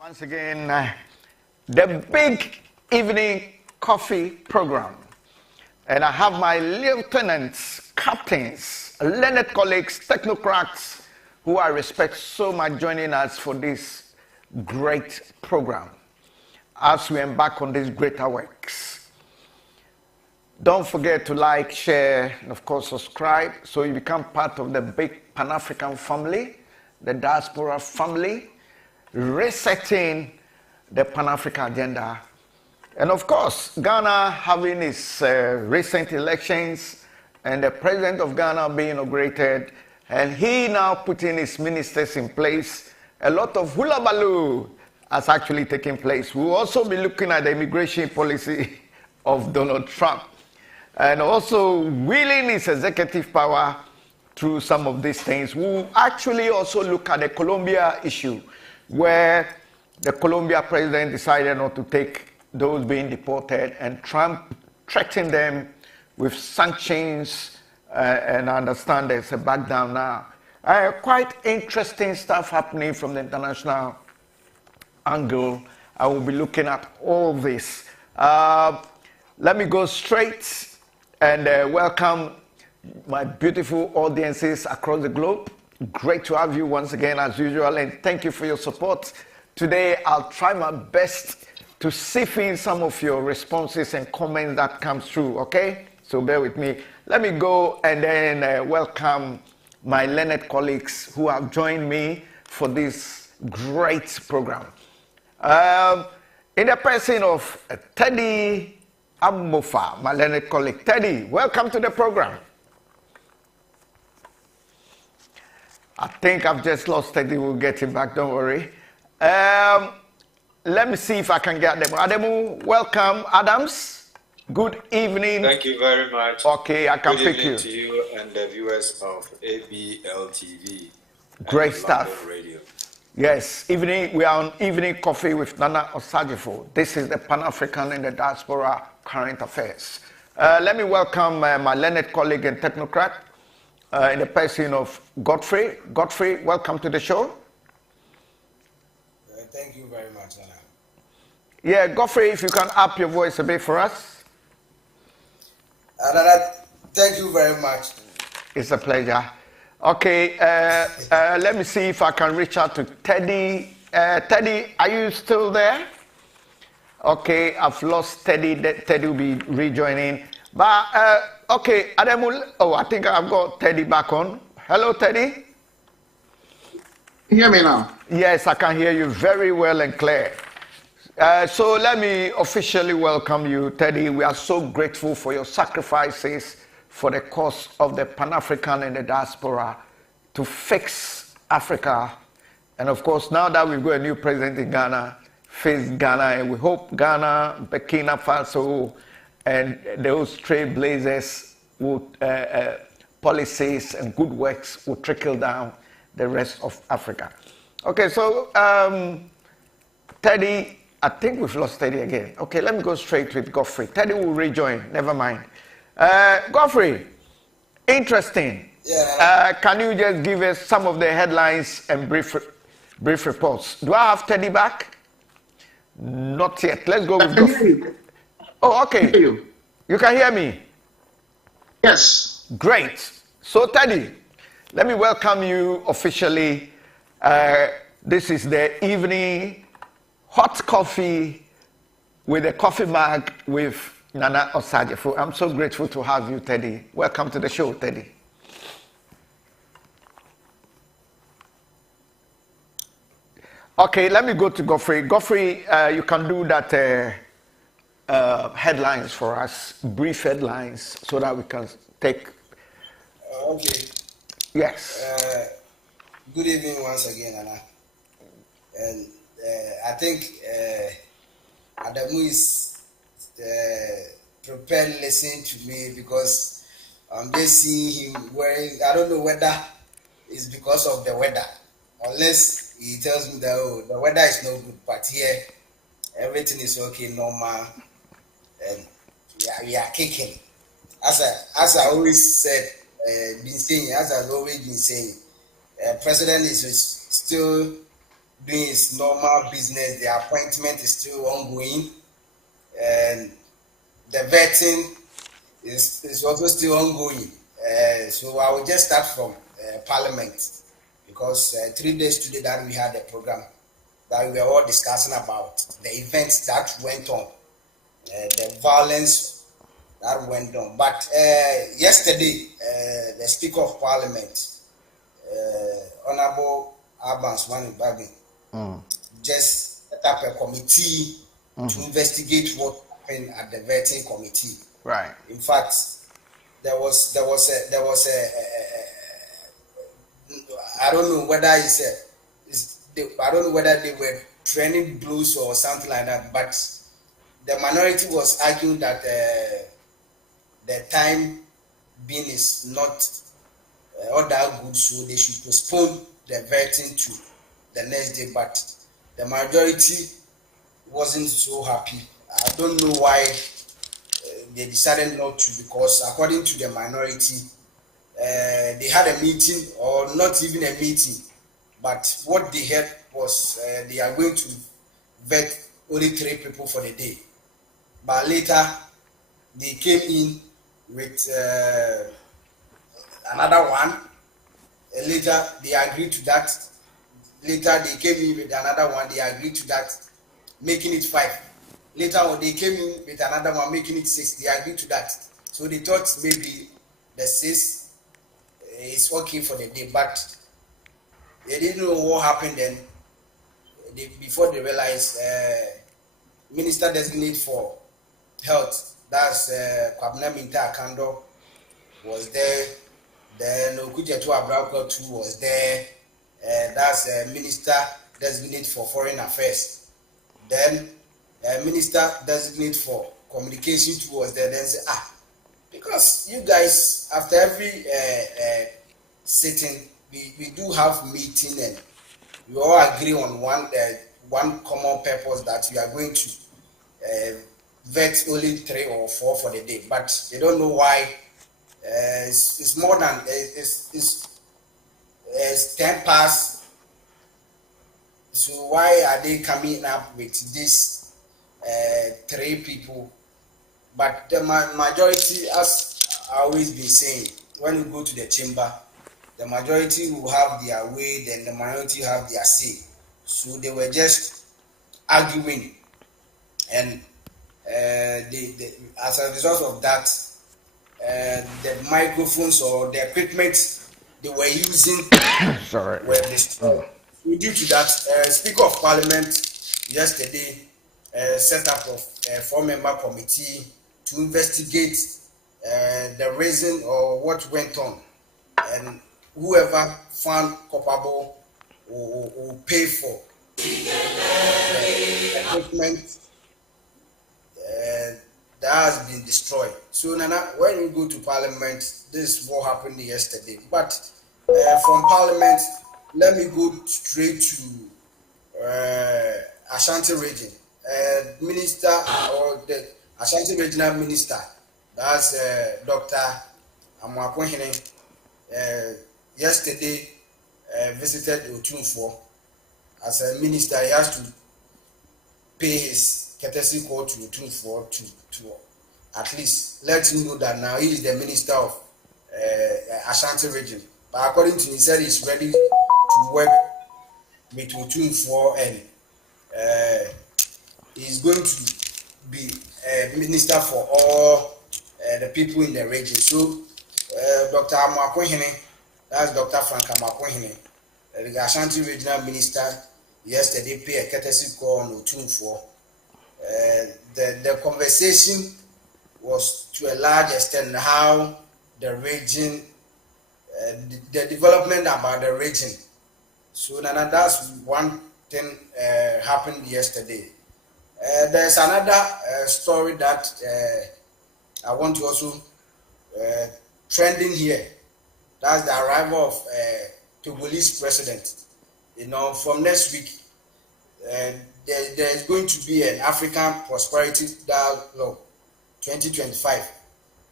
Once again, the big evening coffee program. And I have my lieutenants, captains, learned colleagues, technocrats who I respect so much joining us for this great program as we embark on these greater works. Don't forget to like, share, and of course subscribe so you become part of the big Pan-African family, the Diaspora family, resetting the Pan-African agenda. And of course, Ghana having its recent elections and the president of Ghana being inaugurated, and he now putting his ministers in place. A lot of hula baloo has actually taken place. We'll also be looking at the immigration policy of Donald Trump and also wielding his executive power through some of these things. We'll actually also look at the Colombia issue, where the Colombia president decided not to take those being deported, and Trump threatened them with sanctions, and I understand there's a back down now. Quite interesting stuff happening from the international angle. I will be looking at all this. Let me go straight and welcome my beautiful audiences across the globe. Great to have you once again as usual, and thank you for your support. Today I'll try my best to sift in some of your responses and comments that come through, okay? So bear with me. Let me go and then welcome my learned colleagues who have joined me for this great program. In the person of Teddy Amofa, my learned colleague. Teddy, welcome to the program. I think I've just lost Teddy. We'll get him back, don't worry. Let me see if I can get them. Ademu, welcome. Adams, good evening. Thank you very much. Okay, I can good pick you. Good evening to you and the viewers of ABL TV. Great stuff. Radio. Yes, evening. We are on Evening Coffee with Nana Osagyefo. This is the Pan-African and the Diaspora current affairs. Let me welcome my learned colleague and technocrat in the person of Godfrey. Godfrey, welcome to the show. Thank you very much, Anna. Yeah, Godfrey, if you can up your voice a bit for us. Anna, thank you very much. It's a pleasure. Okay, let me see if I can reach out to Teddy. Teddy, are you still there? Okay, I've lost Teddy. Teddy will be rejoining. But, okay, Ademu, oh, I think I've got Teddy back on. Hello, Teddy. You hear me now? Yes, I can hear you very well and clear. So let me officially welcome you, Teddy. We are so grateful for your sacrifices for the cause of the Pan-African and the diaspora to fix Africa. And of course, now that we've got a new president in Ghana, fix Ghana, and we hope Ghana, Burkina Faso, and those trailblazers will, policies and good works will trickle down the rest of Africa. Okay, so Teddy, I think we've lost Teddy again. Okay, let me go straight with Godfrey. Teddy will rejoin, never mind. Godfrey, interesting. Yeah. Can you just give us some of the headlines and brief reports? Do I have Teddy back? Not yet. Let's go with Godfrey. Oh, okay. You can hear me? Yes. Great. So, Teddy, let me welcome you officially. This is the evening hot coffee with a coffee mug with Nana Osagyefo. I'm so grateful to have you, Teddy. Welcome to the show, Teddy. Okay, let me go to Godfrey. Godfrey, you can do that headlines for us, brief headlines, so that we can take. Okay. Yes. Good evening once again, Anna. And I think Adamu is prepared listening to me because I'm just seeing him wearing, I don't know whether it's because of the weather, unless he tells me that, oh, the weather is no good, but here everything is okay, normal, and we are kicking. As I always said, as I've always been saying, President is still doing his normal business. The appointment is still ongoing, and the vetting is also still ongoing. So I will just start from Parliament, because 3 days today that we had a program that we were all discussing about the events that went on, the violence that went on. But yesterday, the Speaker of Parliament, Honorable Albans Wani Babin, just set up a committee to investigate what happened at the vetting committee. Right. In fact, there was a I don't know whether I don't know whether they were training blues or something like that, but the minority was arguing that the time being is not all that good, so they should postpone the vetting to the next day. But the majority wasn't so happy. I don't know why they decided not to, because according to the minority, they had a meeting, or not even a meeting, but what they heard was they are going to vet only 3 people for the day. But later they came in with another one, and later they agreed to that. Later they came in with another one, they agreed to that, making it 5. Later on they came in with another one, making it 6. They agreed to that. So they thought maybe the 6 is okay for the day, but they didn't know what happened then. Before they realized, Minister Designate for Health, that's Kwabena Minta Akando, was there. Then Osagyefo Abraham too was there. That's Minister Designate for Foreign Affairs. Then Minister Designate for Communication too was there. Then say, because you guys, after every sitting, we do have meeting, and we all agree on one common purpose, that we are going to vet only 3 or 4 for the day. But they don't know why. It's more than it's 10 past. So why are they coming up with this 3 people? But the majority, as I always been saying, when you go to the chamber, the majority will have their way, then the minority have their say. So they were just arguing, and as a result of that, the microphones or the equipment they were using were destroyed. So due to that, Speaker of Parliament yesterday set up a 4-member committee to investigate the reason or what went on, and whoever found culpable will pay for the equipment that has been destroyed. So Nana, when you go to Parliament, this is what happened yesterday. But from Parliament, let me go straight to Ashanti region. Minister, or the Ashanti regional minister, that's Dr. Amakwenhene, yesterday visited Otunfo. As a minister, he has to pay his courtesy call to Otunfo to at least let him know that now he is the minister of Ashanti region. But according to him, he said he's ready to work with Otunfo, and he's going to be a minister for all the people in the region. So Dr. Amakwenhene, that's Dr. Frank Amakwenhene, the Ashanti regional minister, yesterday paid a courtesy call on Otunfo. The conversation was to a large extent how the region, the development about the region. So Nana, that's one thing happened yesterday. There's another story that I want to also trending here. That's the arrival of Togolese president. You know, from next week, there's going to be an African Prosperity Dialogue 2025,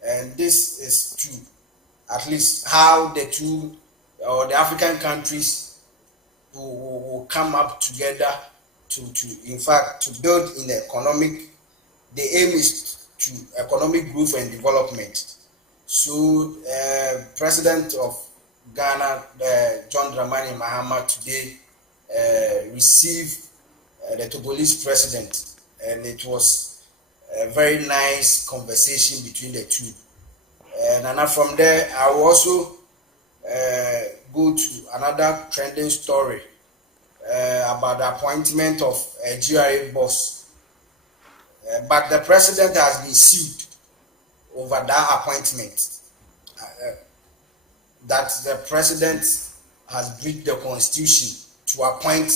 and this is to at least how the two or the African countries will come up together to in fact to build in economic. The aim is to economic growth and development. So President of Ghana, John Dramani Mahama, today received the Togolese president, and it was a very nice conversation between the two. And from there, I will also go to another trending story about the appointment of a GRA boss. But the president has been sued over that appointment. That the president has breached the constitution to appoint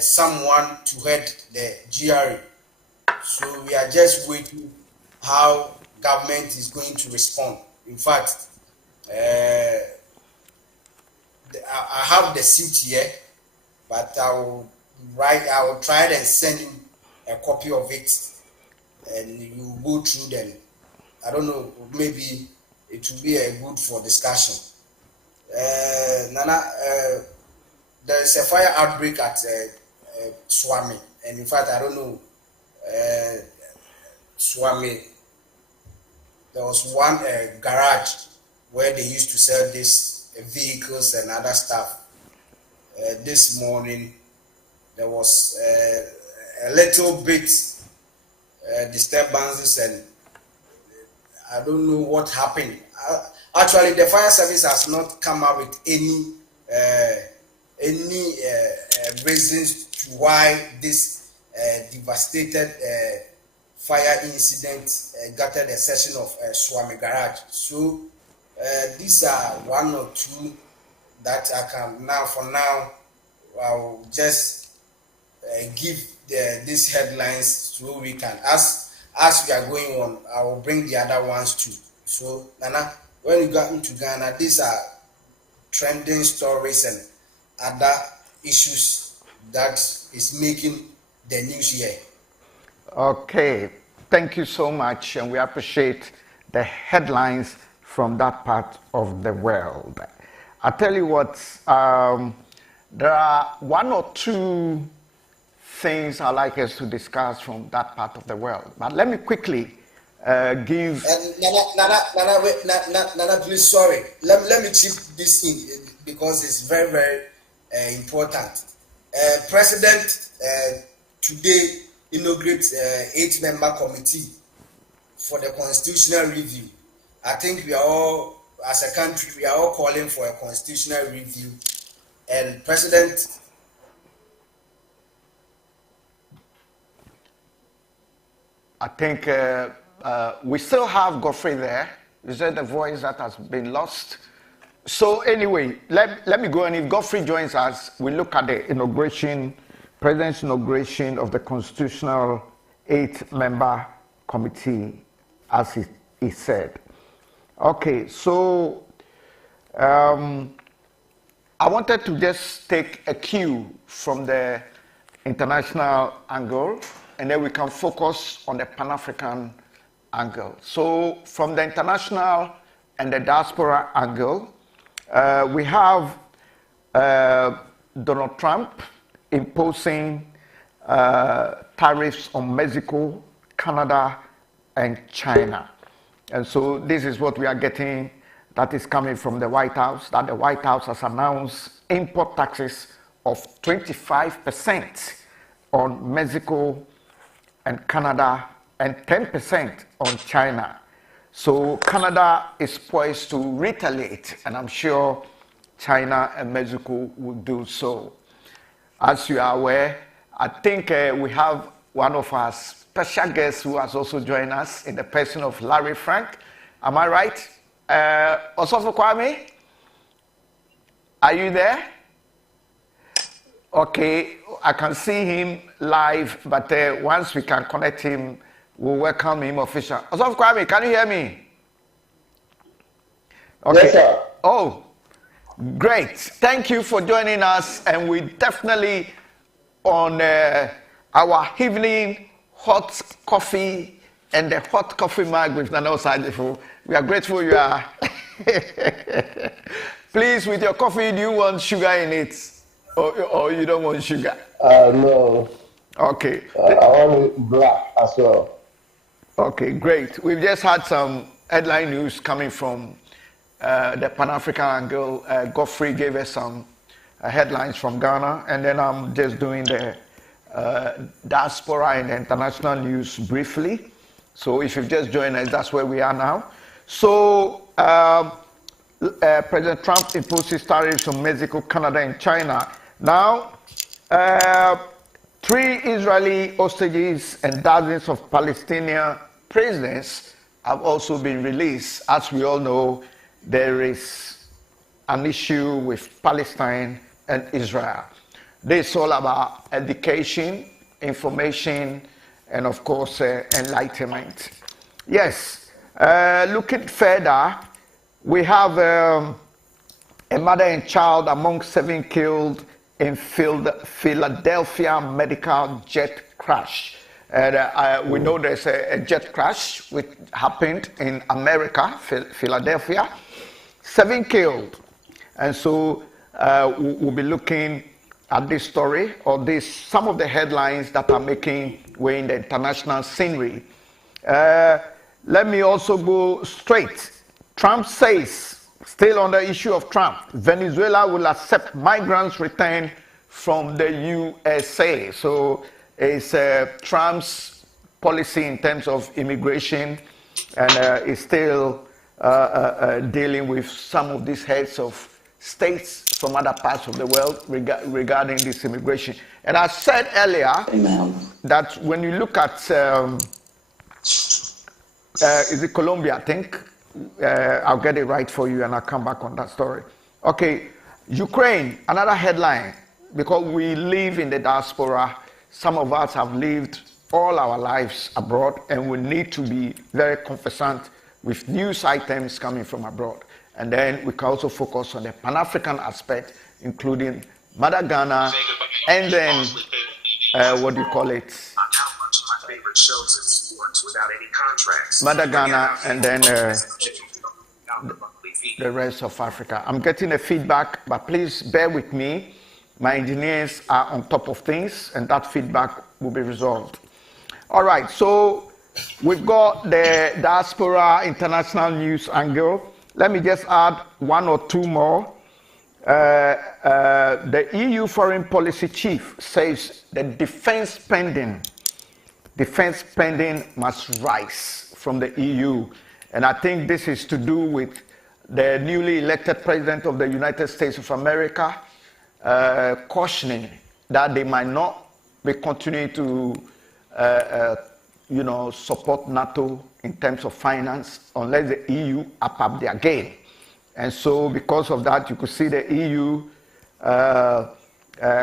someone to head the GRA. So we are just waiting how government is going to respond. In fact, I have the suit here, but I will try and send you a copy of it, and you go through them. I don't know, maybe it will be a good for discussion. Nana, there is a fire outbreak at Swami, and in fact, I don't know, Swami, there was one garage where they used to sell these vehicles and other stuff. This morning, there was a little bit disturbances, and I don't know what happened. Actually, the fire service has not come up with any reasons to why this devastated fire incident gutted a section of Swami Garage. So these are one or two that I can now. For now, I'll just give these headlines so we can, as we are going on, I will bring the other ones too. So Nana, when you got into Ghana, these are trending stories and other issues that is making the news here. Okay, thank you so much, and we appreciate the headlines from that part of the world. I tell you what, there are one or two things I'd like us to discuss from that part of the world. But let me quickly give... Nana, please, sorry. Let me chip this in because it's very, very important. President today inaugurates 8-member committee for the constitutional review. I think we are all, as a country, we are all calling for a constitutional review. And President... I think we still have Godfrey there. Is that the voice that has been lost? So anyway, let me go, and if Godfrey joins us, we look at the inauguration, President's inauguration of the Constitutional 8-member committee, as he said. Okay, so I wanted to just take a cue from the international angle, and then we can focus on the Pan-African angle. So from the international and the diaspora angle, we have Donald Trump imposing tariffs on Mexico, Canada, and China. And so this is what we are getting that is coming from the White House, that the White House has announced import taxes of 25% on Mexico and Canada, and 10% on China. So Canada is poised to retaliate, and I'm sure China and Mexico will do so. As you are aware, I think we have one of our special guests who has also joined us in the person of Larry Frank. Am I right? Osagyefo Kwame, are you there? Okay, I can see him live, but once we can connect him, we'll welcome him officially. Osagyefo Kwame, can you hear me? Okay. Yes, sir. Oh, great. Thank you for joining us, and we definitely on our evening hot coffee and the hot coffee mug with Nana Osagyefo. We are grateful you are. Please, with your coffee, do you want sugar in it? Or you don't want sugar? No. Okay. I want it black as well. Okay, great. We've just had some headline news coming from the Pan-African angle. Godfrey gave us some headlines from Ghana, and then I'm just doing the diaspora and the international news briefly. So if you've just joined us, that's where we are now. So President Trump imposes tariffs on Mexico, Canada, and China. Now, 3 Israeli hostages and dozens of Palestinian prisoners have also been released. As we all know, there is an issue with Palestine and Israel. This is all about education, information, and of course, enlightenment. Yes, looking further, we have a mother and child among 7 killed in Philadelphia medical jet crash. And we know there's a jet crash which happened in America, Philadelphia. 7 killed. And so we'll be looking at this story, or some of the headlines that are making way in the international scenery. Let me also go straight. Trump says, still on the issue of Trump, Venezuela will accept migrants returned from the USA. So it's Trump's policy in terms of immigration, and is still dealing with some of these heads of states from other parts of the world regarding this immigration. And I said earlier that when you look at, is it Colombia, I think? I'll get it right for you and I'll come back on that story. Okay, Ukraine, another headline, because we live in the diaspora. Some of us have lived all our lives abroad, and we need to be very conversant with news items coming from abroad. And then we can also focus on the Pan-African aspect, including Mother Ghana, and then, what do you call it? Mother Ghana, and then the rest of Africa. I'm getting a feedback, but please bear with me. My engineers are on top of things, and that feedback will be resolved. All right, so we've got the diaspora international news angle. Let me just add 1 or 2 more. The EU foreign policy chief says the defense spending must rise from the EU. And I think this is to do with the newly elected president of the United States of America cautioning that they might not be continuing to support NATO in terms of finance unless the EU up their game. And so because of that, you could see the EU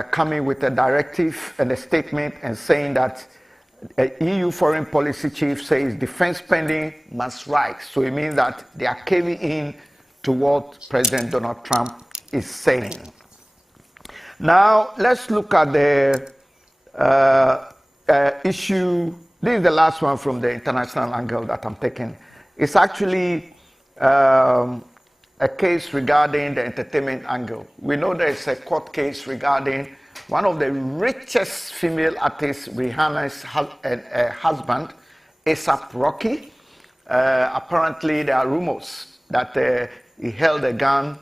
coming with a directive and a statement and saying that the EU foreign policy chief says defense spending must rise. So it means that they are caving in to what President Donald Trump is saying. Now, let's look at the issue. This is the last one from the international angle that I'm taking. It's actually a case regarding the entertainment angle. We know there's a court case regarding one of the richest female artists, Rihanna's husband, A$AP Rocky. Apparently, there are rumors that he held a gun,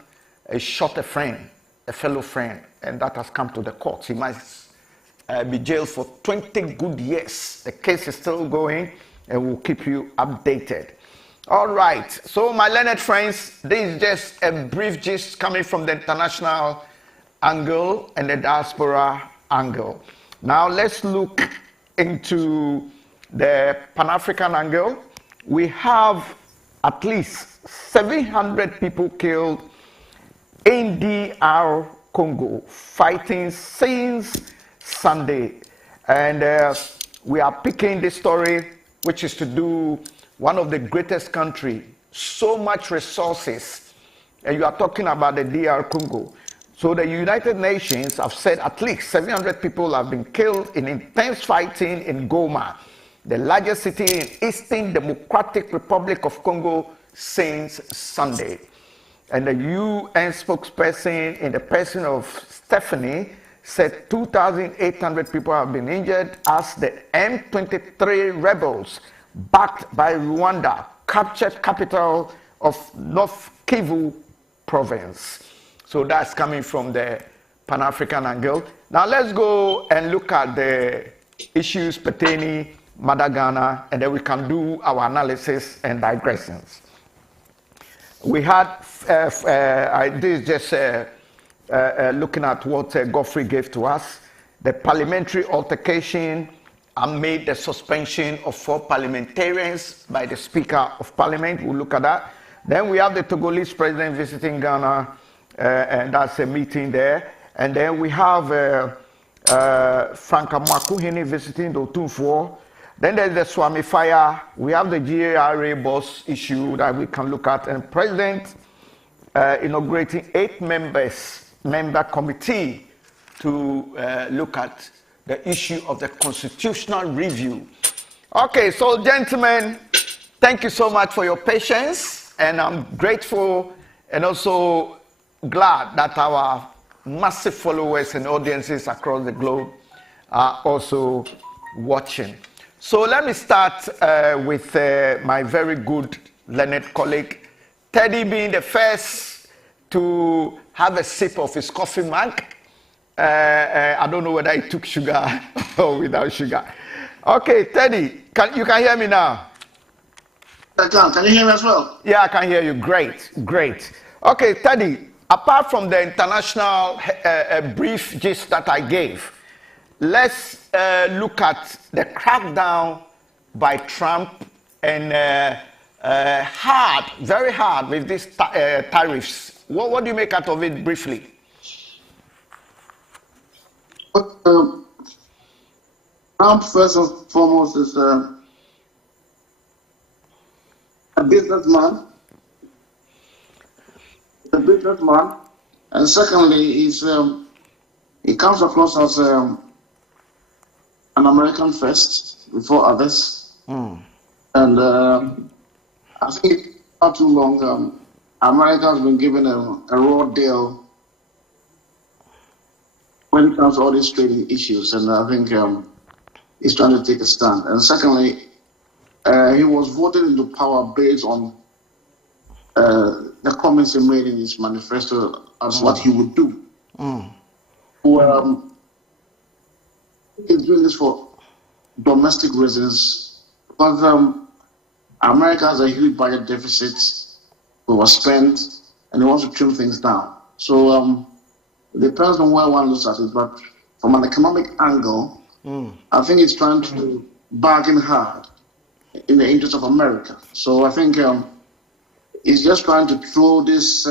he shot a friend, a fellow friend, and that has come to the court. He must be jailed for 20 good years. The case is still going, and we'll keep you updated. All right, so my learned friends, this is just a brief gist coming from the international angle and the diaspora angle. Now let's look into the Pan-African angle. We have at least 700 people killed in DR Congo, fighting since Sunday. And we are picking this story, which is to do one of the greatest country, so much resources, and you are talking about the DR Congo. So the United Nations have said at least 700 people have been killed in intense fighting in Goma, the largest city in Eastern Democratic Republic of Congo since Sunday. And the UN spokesperson, in the person of Stephanie, said 2,800 people have been injured as the M23 rebels, backed by Rwanda, captured capital of North Kivu province. So that's coming from the Pan-African angle. Now let's go and look at the issues pertaining Ghana, and then we can do our analysis and digressions. We had, this is just looking at what Godfrey gave to us. The parliamentary altercation made the suspension of 4 parliamentarians by the Speaker of Parliament. We'll look at that. Then we have the Togolese president visiting Ghana, and that's a meeting there. And then we have Franka Makuhini visiting the Otunfuo. Then there's the Swami Fire. We have the GRA boss issue that we can look at. And President inaugurating 8-member committee to look at the issue of the constitutional review. Okay, so gentlemen, thank you so much for your patience. And I'm grateful and also glad that our massive followers and audiences across the globe are also watching. So let me start with my very good learned colleague, Teddy, being the first to have a sip of his coffee mug. I don't know whether he took sugar or without sugar. Okay, Teddy, you can hear me now? I can. Can you hear me as well? Yeah, I can hear you. Great, great. Okay, Teddy, apart from the international brief gist that I gave, let's look at the crackdown by Trump and very hard with these tariffs. What do you make out of it briefly? Trump, first and foremost, is a businessman. And secondly, he comes across as an American first before others. And I think not too long, America has been given a raw deal when it comes to all these trading issues, and I think he's trying to take a stand. And secondly, he was voted into power based on the comments he made in his manifesto as what he would do. He's doing this for domestic reasons, because America has a huge budget deficit, overspent, and he wants to trim things down. So it depends on where one looks at it, but from an economic angle, I think he's trying to bargain hard in the interest of America. So I think he's just trying to throw this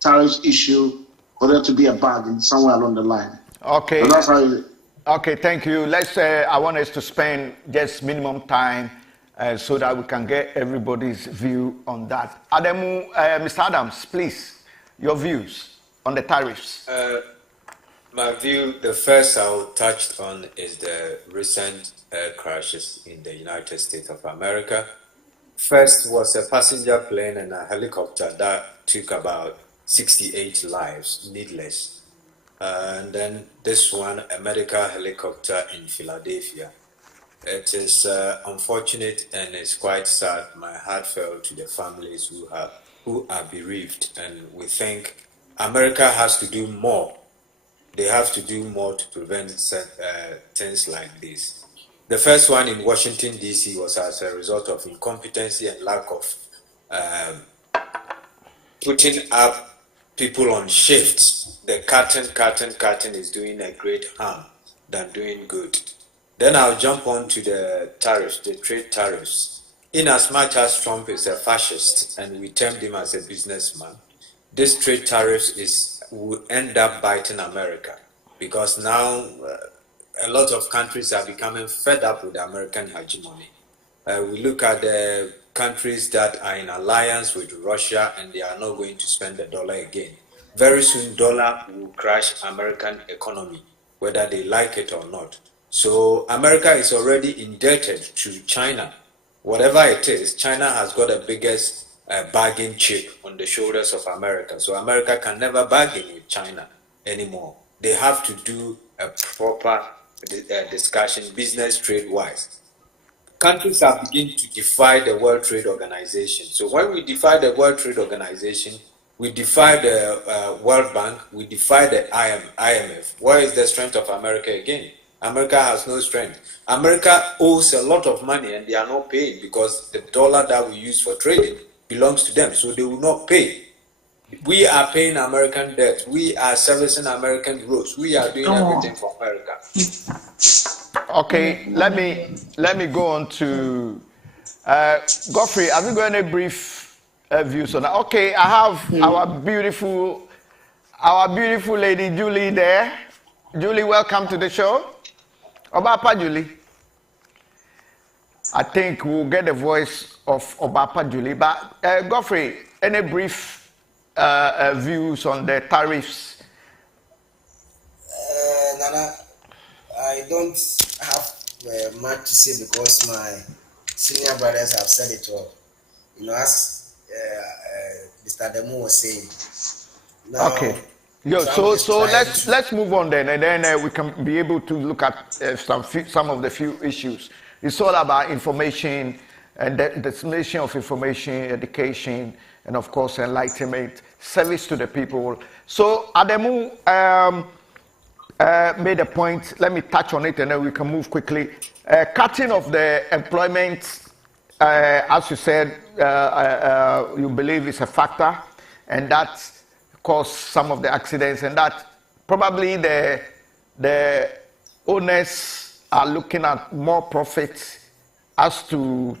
tariffs issue for there to be a bargain somewhere along the line. Okay. So that's how okay, thank you. Let's. I want us to spend just minimum time so that we can get everybody's view on that. Ademu, Mr. Adams, please, your views on the tariffs. My view, the first I'll touch on is the recent crashes in the United States of America. First was a passenger plane and a helicopter that took about 68 lives, needless. And then this one, a medical helicopter in Philadelphia. It is unfortunate and it's quite sad. My heart fell to the families who are bereaved, and we think America has to do more. They have to do more to prevent things like this. The first one in Washington, D.C. was as a result of incompetency and lack of putting up people on shifts. The cutting is doing a great harm than doing good. Then I'll jump on to the tariffs, the trade tariffs. In as much as Trump is a fascist and we termed him as a businessman, this trade tariffs will end up biting America, because now a lot of countries are becoming fed up with the American hegemony. We look at the countries that are in alliance with Russia and they are not going to spend the dollar again. Very soon, dollar will crash American economy, whether they like it or not. So America is already indebted to China. Whatever it is, China has got the biggest bargain chip on the shoulders of America. So America can never bargain with China anymore. They have to do a proper discussion, business trade-wise. Countries are beginning to defy the World Trade Organization. So when we defy the World Trade Organization, we defy the World Bank, we defy the IMF. Where is the strength of America again? America has no strength. America owes a lot of money and they are not paying because the dollar that we use for trading belongs to them, so they will not pay. We are paying American debt. We are servicing American roads. We are doing everything for America. Okay, let me go on to Godfrey. Have you got any brief views on that? Okay, I have our beautiful lady Julie there. Julie, welcome to the show. Obapa Julie. I think we'll get the voice of Obapa Julie. But Godfrey, any brief views on the tariffs? Nana, I don't have much to say because my senior brothers have said it all. You know, as Mr. Demo was saying. Now, okay. Yo, so let's move on then, and then we can be able to look at some of the few issues. It's all about information and the dissemination of information, education, and of course enlightenment, service to the people. So Ademu made a point. Let me touch on it, and then we can move quickly. Cutting of the employment, as you said, you believe is a factor, and that caused some of the accidents, and that probably the owners are looking at more profit as to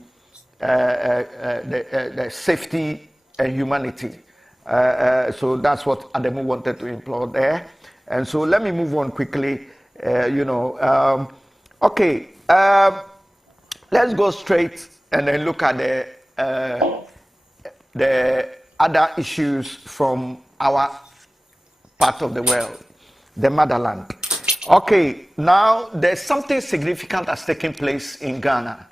the safety and humanity. So that's what Ademu wanted to implore there. And so let me move on quickly. Okay, let's go straight and then look at the other issues from our part of the world, the motherland. Okay, now there's something significant that's taking place in Ghana.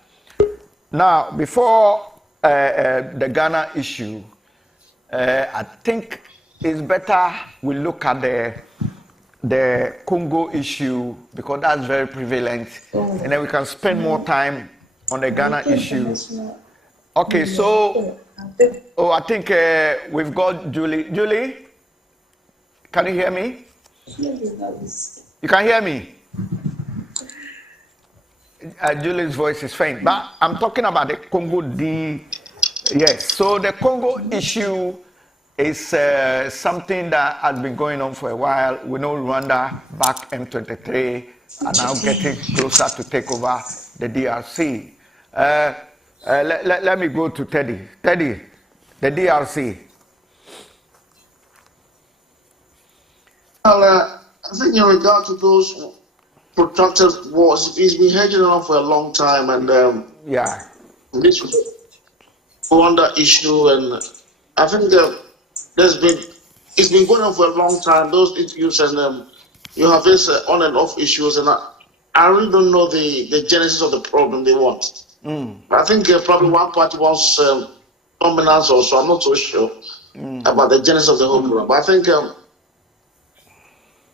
Now, before the Ghana issue, I think it's better we look at the Congo issue because that's very prevalent, and then we can spend more time on the Ghana issue. Okay, so I think we've got Julie. Julie, can you hear me? You can hear me? Julie's voice is faint, but I'm talking about the Congo D. Yes, so the Congo issue is something that has been going on for a while. We know Rwanda, back M23, are now getting closer to take over the DRC. Let me go to Teddy. Teddy, the DRC. Well, I think in regard to those protracted wars, it's been hedging on for a long time, and yeah, this Rwanda issue, and I think it's been going on for a long time. Those issues, and you have this on and off issues, and I really don't know the genesis of the problem they want. I think probably one party wants dominance, also. I'm not so sure about the genesis of the whole problem, but I think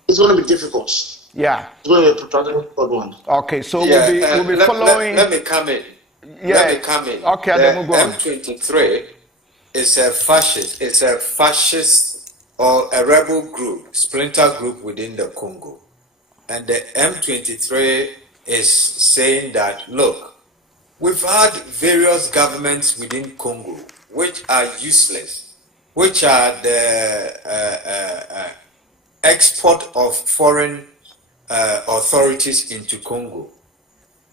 it's going to be difficult. Yeah. It's going to be a protracted one. Okay, so we'll be following. Let me come in. Yeah. Let me come in. Okay, then we'll go on. M23 is a fascist. It's a fascist or a rebel group, splinter group within the Congo. And the M23 is saying that, look, we've had various governments within Congo which are useless, which are the export of foreign authorities into Congo.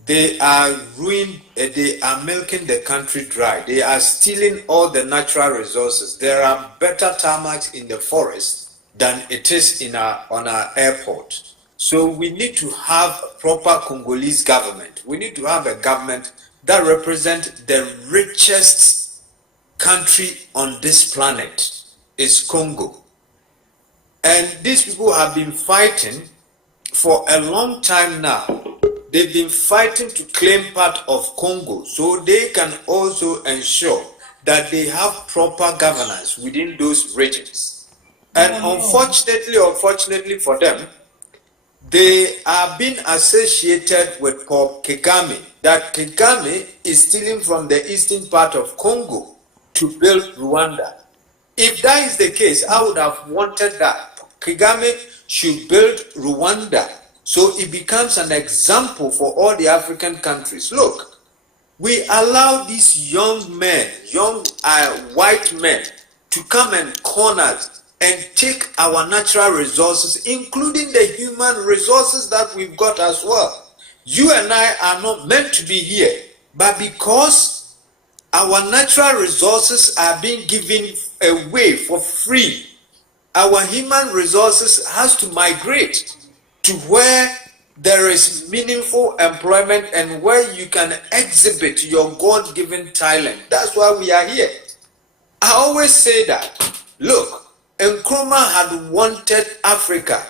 They are they are milking the country dry. They are stealing all the natural resources. There are better tarmacs in the forest than it is on our airport. So we need to have a proper Congolese government. We need to have a government that represents the richest country on this planet, is Congo. And these people have been fighting for a long time now. They've been fighting to claim part of Congo so they can also ensure that they have proper governance within those regions. And unfortunately or fortunately for them, they are being associated with Paul Kagame, that Kagame is stealing from the eastern part of Congo to build Rwanda. If that is the case, I would have wanted that Kagame should build Rwanda so it becomes an example for all the African countries. Look, we allow these young men, young white men, to come and corner us and take our natural resources, including the human resources that we've got as well. You and I are not meant to be here, but because our natural resources are being given away for free, our human resources has to migrate to where there is meaningful employment and where you can exhibit your God-given talent. That's why we are here. I always say that, look, Nkrumah had wanted Africa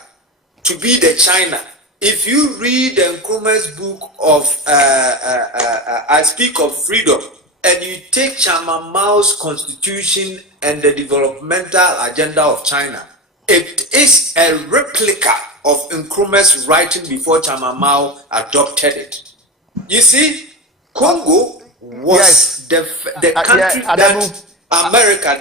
to be the China. If you read Nkrumah's book of I Speak of Freedom, and you take Chairman Mao's constitution and the developmental agenda of China, it is a replica of Nkrumah's writing before Chairman Mao adopted it. You see, Congo was the country that America,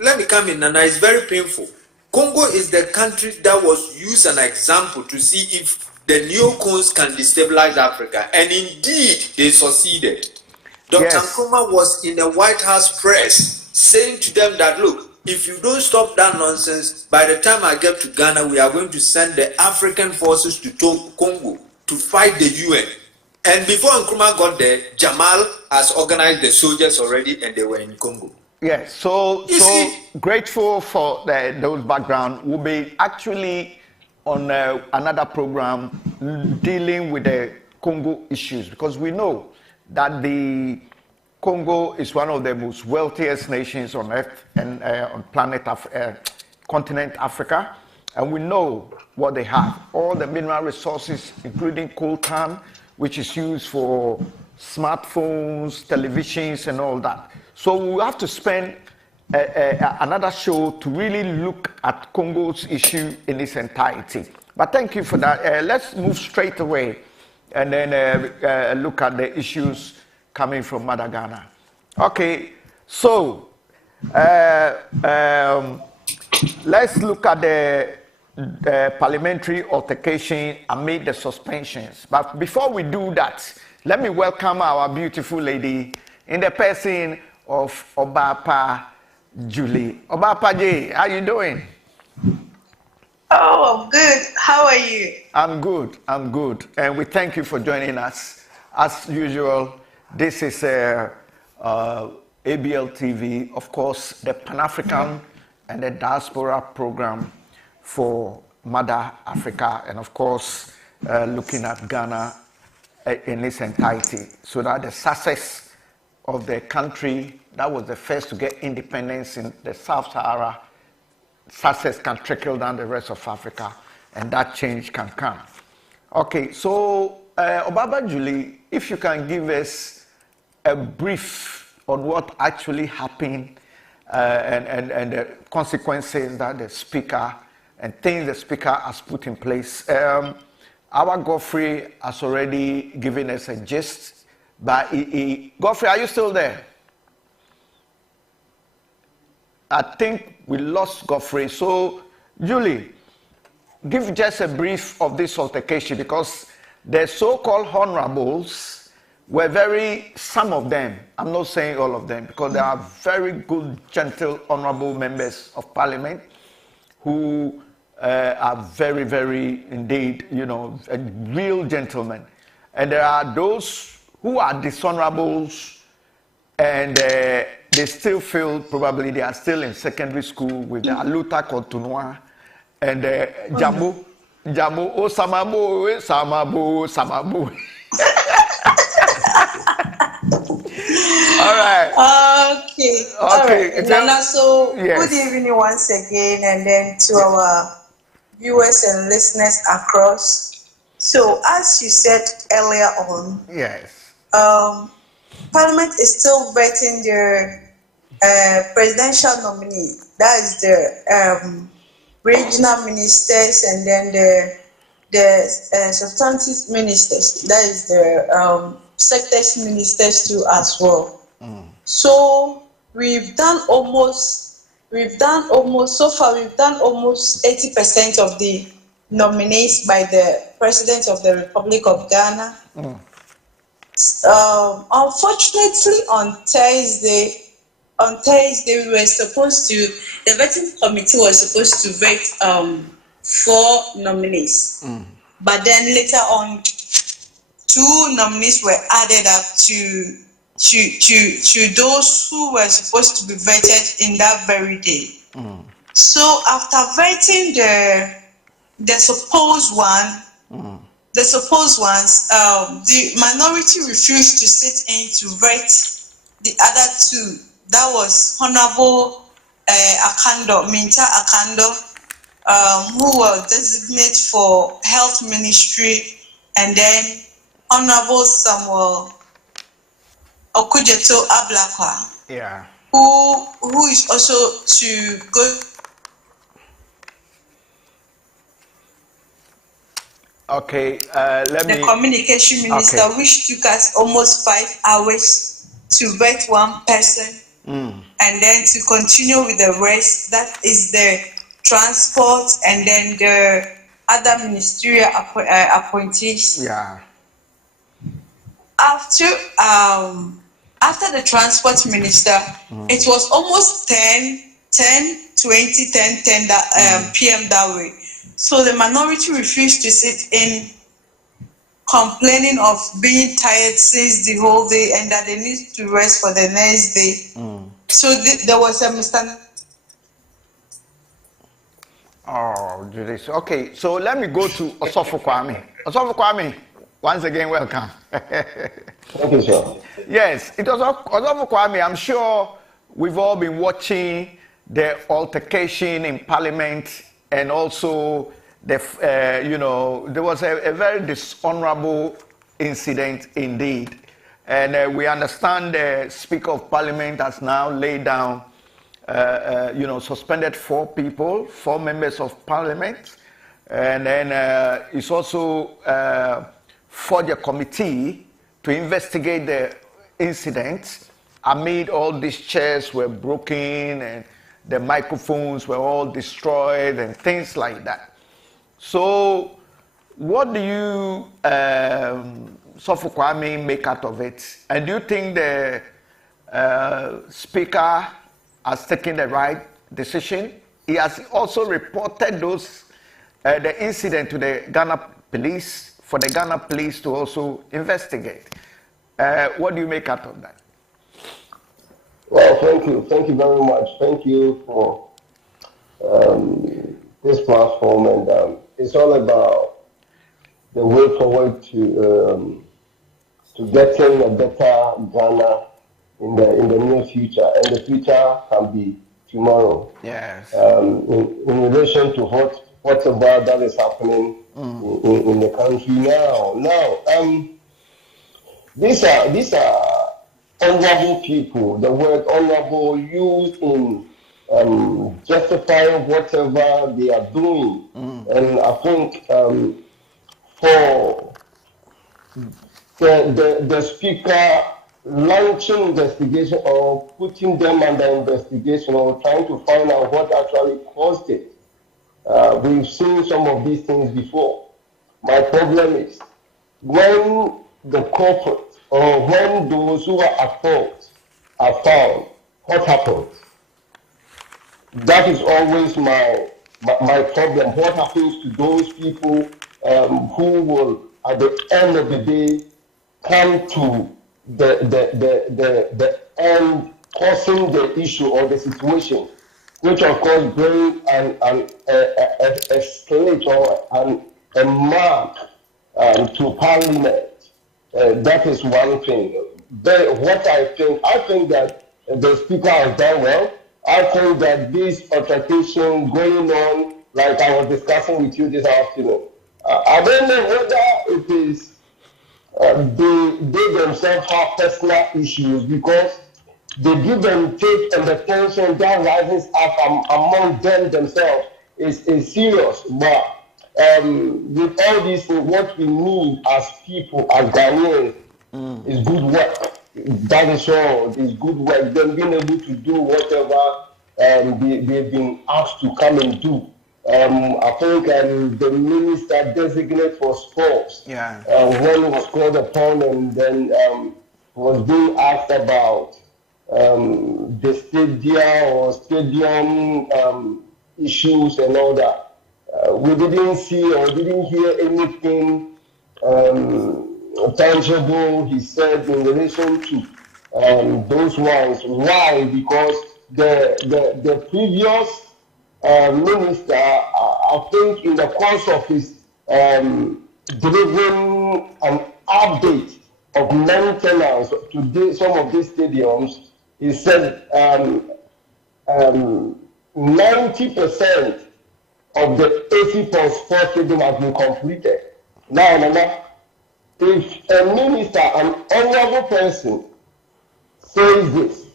let me come in, Nana, it's very painful. Congo is the country that was used as an example to see if the neocons can destabilize Africa. And indeed, they succeeded. Dr. Nkrumah was in the White House press saying to them that, look, if you don't stop that nonsense, by the time I get to Ghana, we are going to send the African forces to Congo to fight the UN. And before Nkrumah got there, Jamal has organized the soldiers already and they were in Congo. Yes, so grateful for those background. We'll be actually on another program dealing with the Congo issues, because we know that the Congo is one of the most wealthiest nations on earth and on continent Africa, and we know what they have, all the mineral resources, including coltan, which is used for smartphones, televisions, and all that. So we have to spend another show to really look at Congo's issue in its entirety. But thank you for that. Let's move straight away and then look at the issues coming from Mother Ghana. Okay, so let's look at the parliamentary altercation amid the suspensions. But before we do that, let me welcome our beautiful lady in the person of Obapa Julie. Obapa J, how you doing? Oh, I'm good. How are you? I'm good. And we thank you for joining us. As usual, this is ABL TV, of course, the Pan-African and the Diaspora program for Mother Africa, and of course, looking at Ghana in its entirety, so that the success of the country that was the first to get independence in the Sub-Sahara, success can trickle down the rest of Africa, and that change can come. Okay, so Obaba Julie, if you can give us a brief on what actually happened and the consequences that the speaker and things the speaker has put in place. Our Godfrey has already given us a gist, but Godfrey, are you still there? I think we lost Godfrey. So, Julie, give just a brief of this altercation, because the so-called honorables were some of them, I'm not saying all of them, because there are very good, gentle, honorable members of parliament who are very, very, indeed, a real gentleman. And there are those who are dishonorables, and they still feel probably they are still in secondary school with the Aluta Kontunwa and Jamu, oh Samabo. All right. Okay. All right. Nana, so yes. Good evening once again, and then to our viewers and listeners across. So, as you said earlier on, yes, Parliament is still vetting their presidential nominee. That is the regional ministers, and then the substantive ministers. That is the sectors ministers too as well. So we've done almost so far 80% of the nominees by the President of the Republic of Ghana. Unfortunately, on Thursday we were supposed to, the vetting committee was supposed to vet 4 nominees, but then later on 2 nominees were added up to those who were supposed to be vetted in that very day. So after vetting the supposed ones, the minority refused to sit in to vet the other 2. That was Honorable Minta Akando, who was designated for Health Ministry, and then Honorable Samuel Okujeto Ablakwa, who is also to go. Okay, the communication minister, which took us almost 5 hours to vet one person, and then to continue with the rest. That is the transport, and then the other ministerial appointees. Yeah. After the transport minister, it was almost 10 p.m. that way. So the minority refused to sit in, complaining of being tired since the whole day and that they need to rest for the next day. So there was a misunderstanding. Oh, Judas. Okay, so let me go to Osagyefo Kwame. Osagyefo Kwame, once again, welcome. Thank you, sir. Yes, it was Osagyefo Kwame. I'm sure we've all been watching the altercation in Parliament, and also there was a very dishonorable incident indeed. And we understand the Speaker of Parliament has now laid down, suspended 4 people, 4 members of Parliament, and then it's also forged a committee to investigate the incident. Amid all these chairs were broken and the microphones were all destroyed and things like that. So what do you, Osagyefo Kwame, make out of it? And do you think the Speaker has taken the right decision? He has also reported the incident to the Ghana police, for the Ghana police to also investigate. What do you make out of that? Well, thank you. Thank you very much. Thank you for this platform. And it's all about the way forward to getting a better Ghana in the near future. And the future can be tomorrow. Yes. In relation to whatever that is happening in the country now. Now, these are honorable people. The word honorable used in justifying whatever they are doing. And I think for the Speaker launching investigation or putting them under investigation or trying to find out what actually caused it, we've seen some of these things before. My problem is when the culprit or when those who are at fault are found, what happens? That is always my problem. What happens to those people who will, at the end of the day, come to the end causing the issue or the situation, which of course bring a slate or a mark to Parliament. That is one thing. What I think that the Speaker has done well. I think that this altercation going on, like I was discussing with you this afternoon, I don't know whether it is they themselves have personal issues, because the give and take and the tension that rises up among them themselves is serious. But with all these things, what we need as people, as Ghanaians, is good work. That is all. It's good work. Them being able to do whatever they've been asked to come and do. I think the minister designated for sports, when he was called upon and then was being asked about the stadium issues and all that. We didn't see or didn't hear anything tangible, he said, in relation to those ones. Why? Because the previous minister, I think in the course of his delivering an update of maintenance to some of these stadiums, he said 90% of the 80.4 stadium has been completed. Now, if a minister, an honorable person, says this,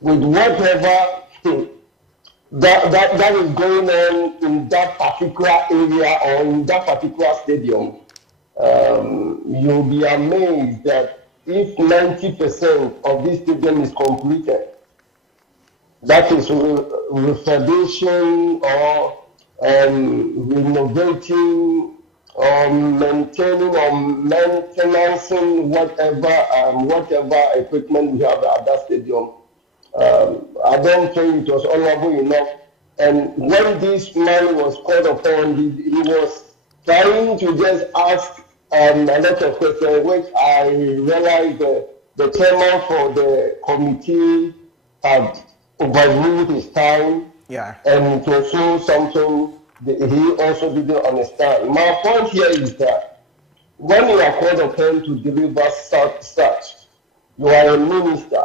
with whatever that is going on in that particular area or in that particular stadium, you'll be amazed that if 90% of this stadium is completed, that is refurbishing or renovating or maintaining or maintaining whatever equipment we have at that stadium. I don't think it was honorable enough. And when this man was called upon, he was trying to just ask a lot of questions, which I realized the chairman for the committee had overruled his time. Yeah. And it was also something that he also didn't understand. My point here is that when you are called upon to deliver such, you are a minister.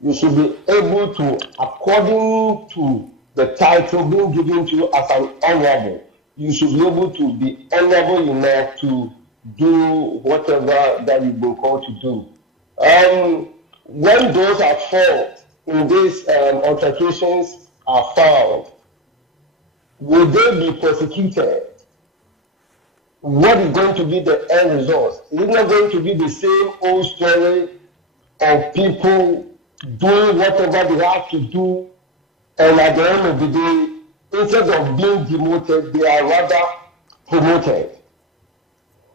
You should be able to, according to the title being given to you as an honorable, you should be able to be honorable enough to do whatever that you've been called to do. When those at fault in these altercations are found, will they be prosecuted? What is going to be the end result? Is it not going to be the same old story of people doing whatever they have to do, and at the end of the day, instead of being demoted, they are rather promoted?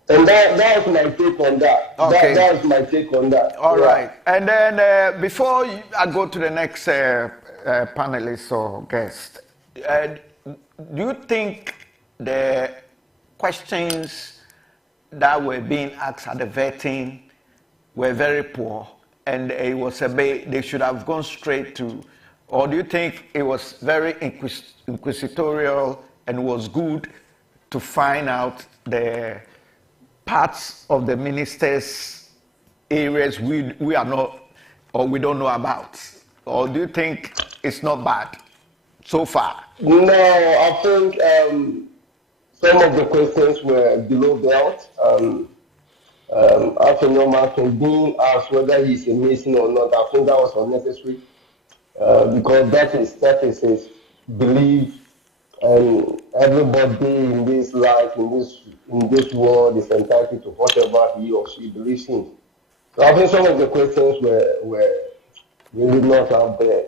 And that is my take on that. Okay. That is my take on that. All right. And then before I go to the next panelist or guest, do you think the questions that were being asked at the vetting were very poor, and it was they should have gone straight to, or do you think it was very inquisitorial and was good to find out the parts of the minister's areas we are not, or we don't know about? Or do you think it's not bad so far? No, I think some of the questions were below belt. After normal can being asked whether he's a Mason or not, I think that was unnecessary because that is his belief, and everybody in this life, in this world, is entitled to whatever he or she believes in. So I think some of the questions were really not out there.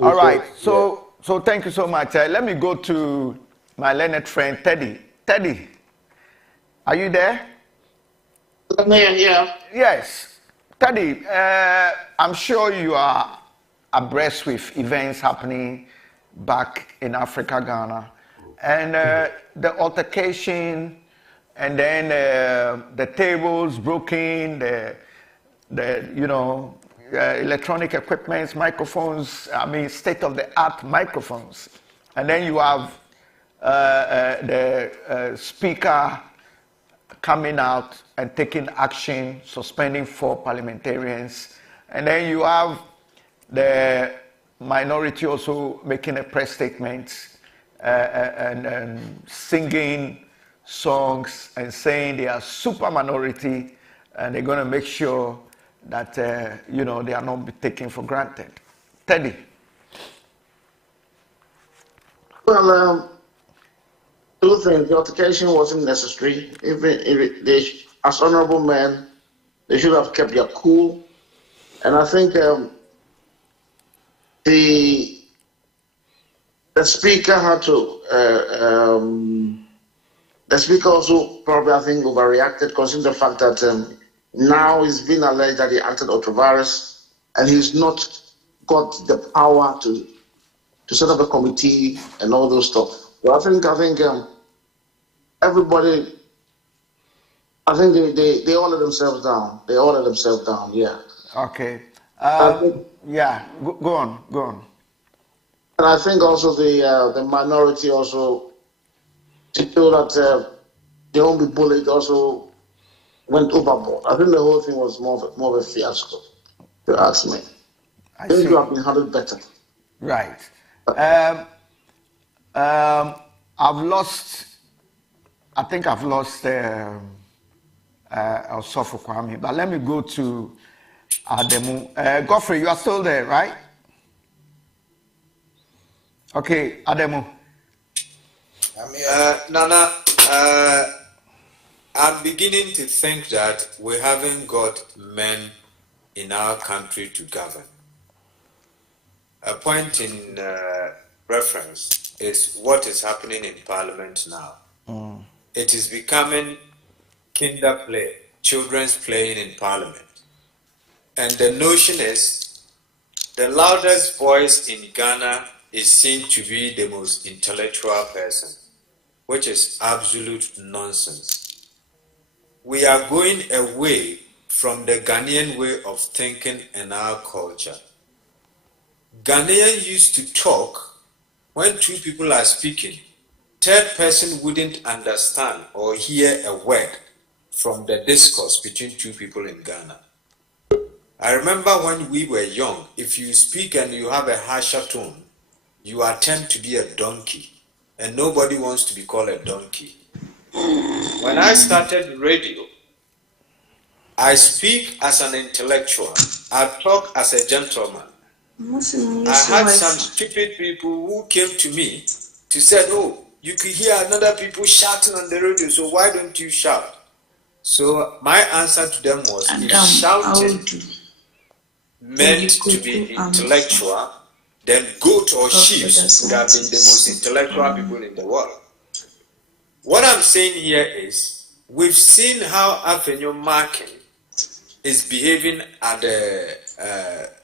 All right. So thank you so much. Let me go to my learned friend Teddy. Teddy, are you there? I'm here, yeah. Yes. Teddy, I'm sure you are abreast with events happening back in Africa, Ghana, and the altercation, and then the tables broken, the electronic equipments, microphones, state-of-the-art microphones. And then you have the speaker coming out and taking action, suspending 4 parliamentarians. And then you have the minority also making a press statement and singing songs and saying they are super minority and they're going to make sure that, they are not be taken for granted. Teddy. Well, two things. The altercation wasn't necessary. Even if they, as honorable men, they should have kept their cool. And I think the speaker had to. The speaker also probably, I think, overreacted, considering the fact that now it's been alleged that he acted ultra-virus, and he's not got the power to set up a committee and all those stuff. So I think everybody, I think they all let themselves down. They all let themselves down. Yeah. Okay. Yeah. Go on. And I think also the minority also, to feel that they won't be bullied, also went overboard. I think the whole thing was more of a fiasco, if you ask me. I think you have been handled better. Right. I've lost Osofo Kwame, but let me go to Ademu. Godfrey, you are still there, right? Okay, Ademu. Nana, I'm beginning to think that we haven't got men in our country to govern. A point in reference is what is happening in Parliament now. It is becoming kinder play, children's playing in Parliament. And the notion is the loudest voice in Ghana is seen to be the most intellectual person, which is absolute nonsense. We are going away from the Ghanaian way of thinking and our culture. Ghanaians used to talk when two people are speaking. Third person wouldn't understand or hear a word from the discourse between two people in Ghana. I remember when we were young, if you speak and you have a harsher tone, you attempt to be a donkey, and nobody wants to be called a donkey. When I started radio, I speak as an intellectual. I talk as a gentleman. I had some stupid people who came to me to say, oh, you could hear another people shouting on the radio, so why don't you shout? So my answer to them was, if shouting meant to be intellectual, then goat or sheep would have been the most intellectual people in the world. What I'm saying here is, we've seen how Afenyo Markin is behaving at the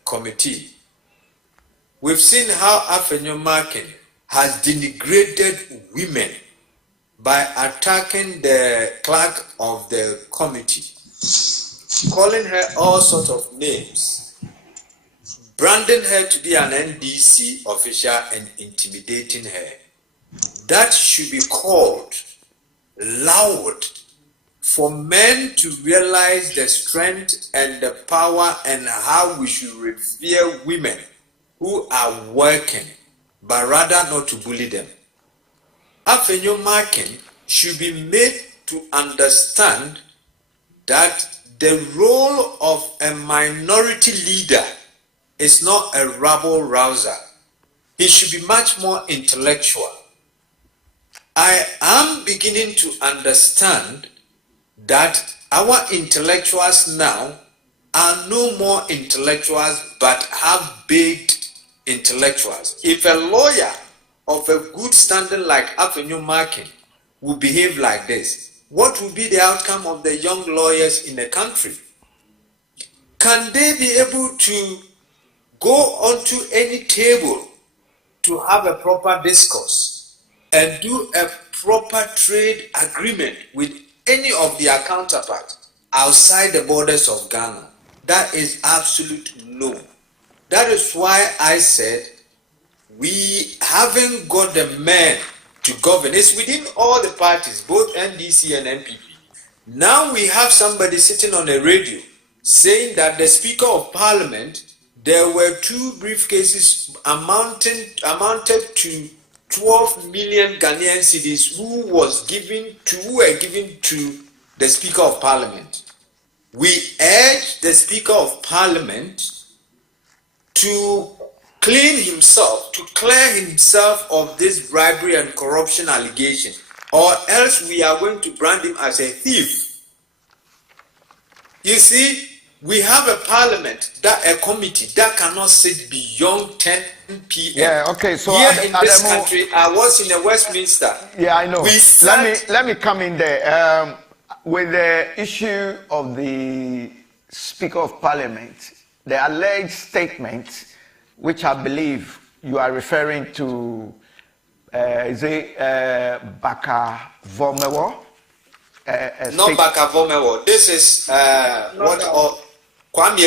committee. We've seen how Afenyo Markin has denigrated women by attacking the clerk of the committee, calling her all sorts of names, branding her to be an NDC official and intimidating her. That should be called loud for men to realize the strength and the power and how we should revere women who are working, but rather not to bully them. Afenyo Markin should be made to understand that the role of a minority leader is not a rabble-rouser. He should be much more intellectual. I am beginning to understand that our intellectuals now are no more intellectuals but have baked intellectuals. If a lawyer of a good standing like Afenyo Markin will behave like this, what will be the outcome of the young lawyers in the country? Can they be able to go onto any table to have a proper discourse and do a proper trade agreement with any of their counterparts outside the borders of Ghana? That is absolute no. That is why I said we haven't got the men to govern. It's within all the parties, both NDC and NPP. Now we have somebody sitting on a radio saying that the Speaker of Parliament, there were 2 briefcases amounted to 12 million Ghanaian cedis who were given to the Speaker of Parliament. We urge the Speaker of Parliament to clear himself of this bribery and corruption allegation, or else we are going to brand him as a thief. You see, we have a parliament, a committee that cannot sit beyond 10 p.m. Yeah, okay. So here in this country, I was in the Westminster. Yeah, I know. Let me come in there. With the issue of the Speaker of Parliament, the alleged statement, which I believe you are referring to, is it Baka Vomewo? Not Baka Vomewo. This is Kwame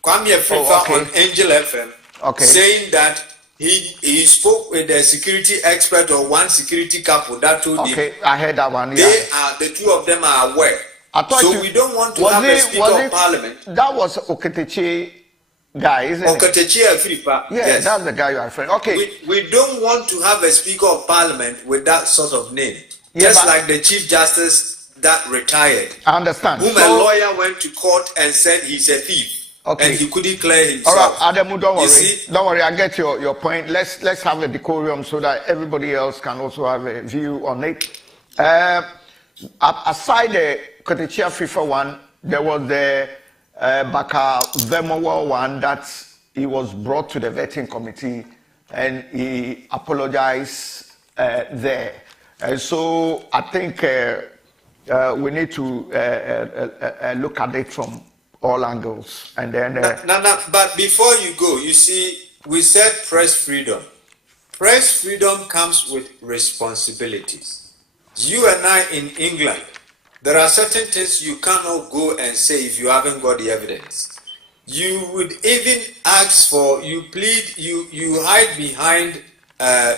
Afrifa on Angel FM, saying that he spoke with a security expert or one security couple that told him. Okay, I heard that one. Yeah. The two of them are aware. We don't want to have a Speaker of Parliament. That was Oketechi guy, isn't it? Oketechi Afrifa. Yeah, yes. That's the guy you are referring. Okay. We don't want to have a Speaker of Parliament with that sort of name. Yeah, just like the Chief Justice that retired. I understand. Whom a lawyer went to court and said he's a thief. Okay. And he couldn't clear himself. All right, Adamu, don't worry. Don't worry, I get your point. Let's have a decorum so that everybody else can also have a view on it. Aside the Kotechi FIFA one, there was the Baka Vemowo one that he was brought to the vetting committee and he apologized there. So I think we need to look at it from all angles, and then. But before you go, you see, we said press freedom. Press freedom comes with responsibilities. You and I in England, there are certain things you cannot go and say if you haven't got the evidence. You would even ask for, you hide behind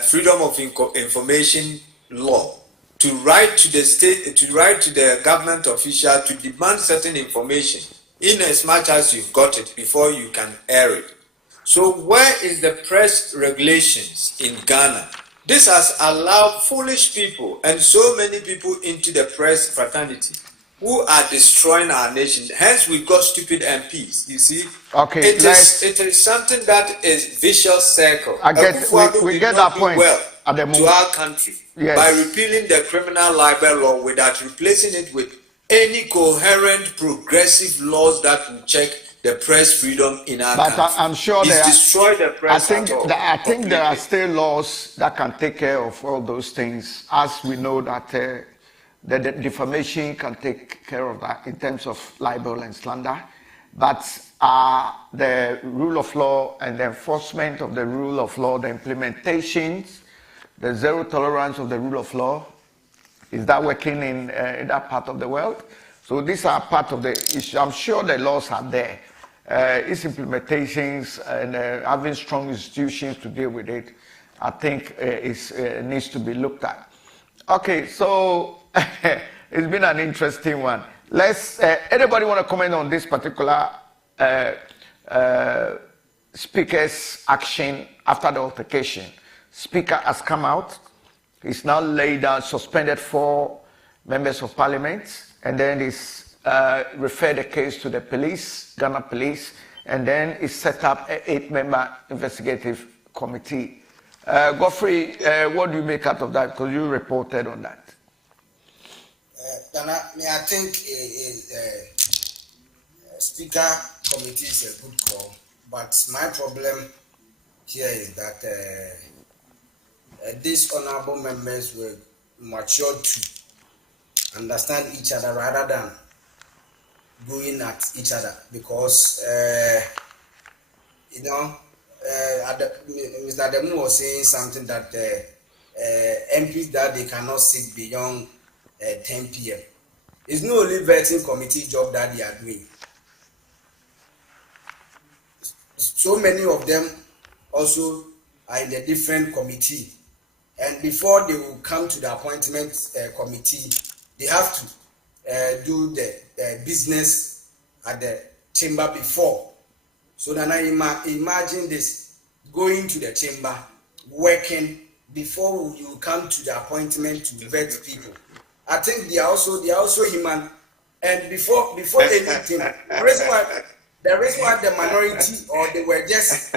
freedom of information law to write to the state, to write to the government official to demand certain information, in as much as you've got it before you can air it. So where is the press regulations in Ghana? This has allowed foolish people and so many people into the press fraternity who are destroying our nation. Hence we've got stupid MPs, you see. Okay, it is something that is vicious circle. We get that point well to our country, yes, by repealing the criminal libel law without replacing it with any coherent progressive laws that will check the press freedom in our country. But I'm sure it's destroyed the press. I think there are still laws that can take care of all those things, as we know that the defamation can take care of that in terms of libel and slander. But the rule of law and the enforcement of the rule of law, the implementations, the zero tolerance of the rule of law, is that working in that part of the world? So these are part of the issue. I'm sure the laws are there. Its implementations and having strong institutions to deal with it, I think needs to be looked at. Okay, so it's been an interesting one. Anybody want to comment on this particular speaker's action after the altercation? Speaker has come out. He's now laid down, suspended 4 members of parliament, and then he's referred the case to the police, Ghana police, and then he set up an 8-member investigative committee. Godfrey, what do you make out of that? Because you reported on that. I think a speaker committee is a good call, but my problem here is that these honorable members were mature to understand each other rather than going at each other, because Mr. Adamu was saying something that MPs that they cannot sit beyond 10 p.m. It's not only vetting committee job that they are doing. So many of them also are in a different committee, and before they will come to the appointment committee, they have to do the business at the chamber before. So then I imagine this, going to the chamber, working, before you come to the appointment to vet people. I think they are also human. And before anything, the reason why the minority or they were just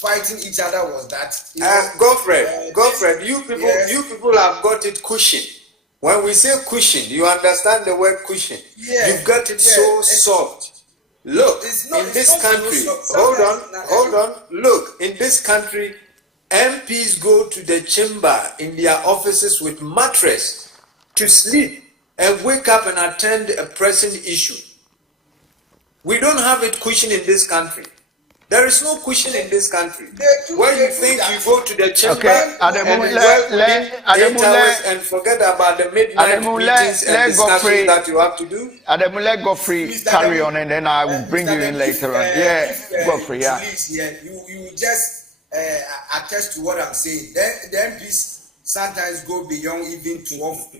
fighting each other was that. Godfred, you people have got it cushioned. When we say cushion, you understand the word cushion. Yeah, You've got it so soft. Look, in this country, hold on. Look, in this country, MPs go to the chamber in their offices with mattress to sleep and wake up and attend a pressing issue. We don't have it cushion in this country. There is no cushion in this country. Where you think you go to the chamber and work within 8 hours and forget about the midnight meetings and discussions that you have to do. Ademu, let Godfrey carry on, and then I will bring you in later on. Godfrey, you just attest to what I'm saying. The MPs sometimes go beyond even 12,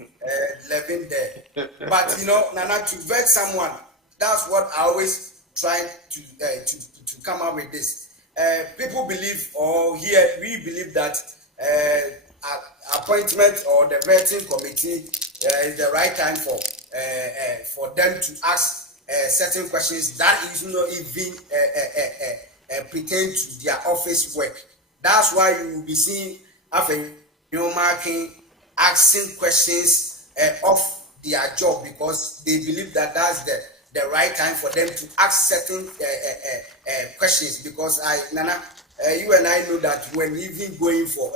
11 there. But Nana, to vet someone, that's what I always try to come up with this. People believe, or here we believe that appointment or the vetting committee is the right time for them to ask certain questions that is not even pertain to their office work. That's why you will be seeing marking asking questions of their job, because they believe that that's the right time for them to ask certain questions. Because Nana, you and I know that when even going for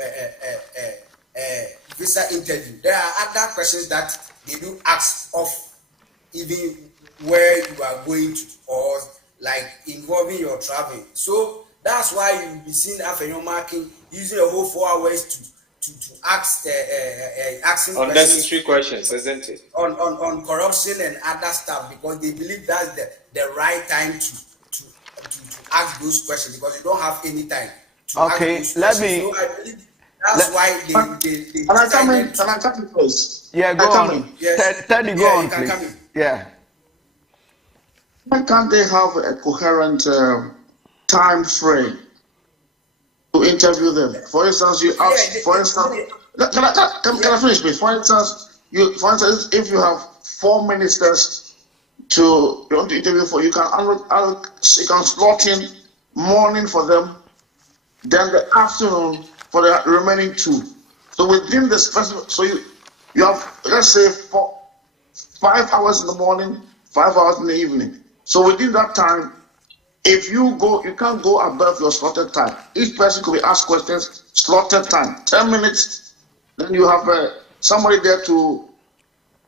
a visa interview, there are other questions that they do ask of even where you are going to, or like involving your traveling. So that's why you'll be seeing after marking using a whole 4 hours to ask asking unnecessary questions, isn't it? On corruption and other stuff, because they believe that's the right time to ask those questions, because you don't have any time to ask those questions. So I believe that's why they Can I come in? Can I come in first? Yeah, go on. Yes. Teddy, go on, please. Yeah. Why can't they have a coherent time frame to interview them? For instance, you ask. Can I finish, please? For instance, if you have 4 ministers you want to interview for, you can slot in morning for them, then the afternoon for the remaining 2. So within the specific, so you have, let's say, 5 hours in the morning, 5 hours in the evening. So within that time, if you can't go above your slotted time. Each person could be asked questions, slotted time, 10 minutes. Then you have somebody there to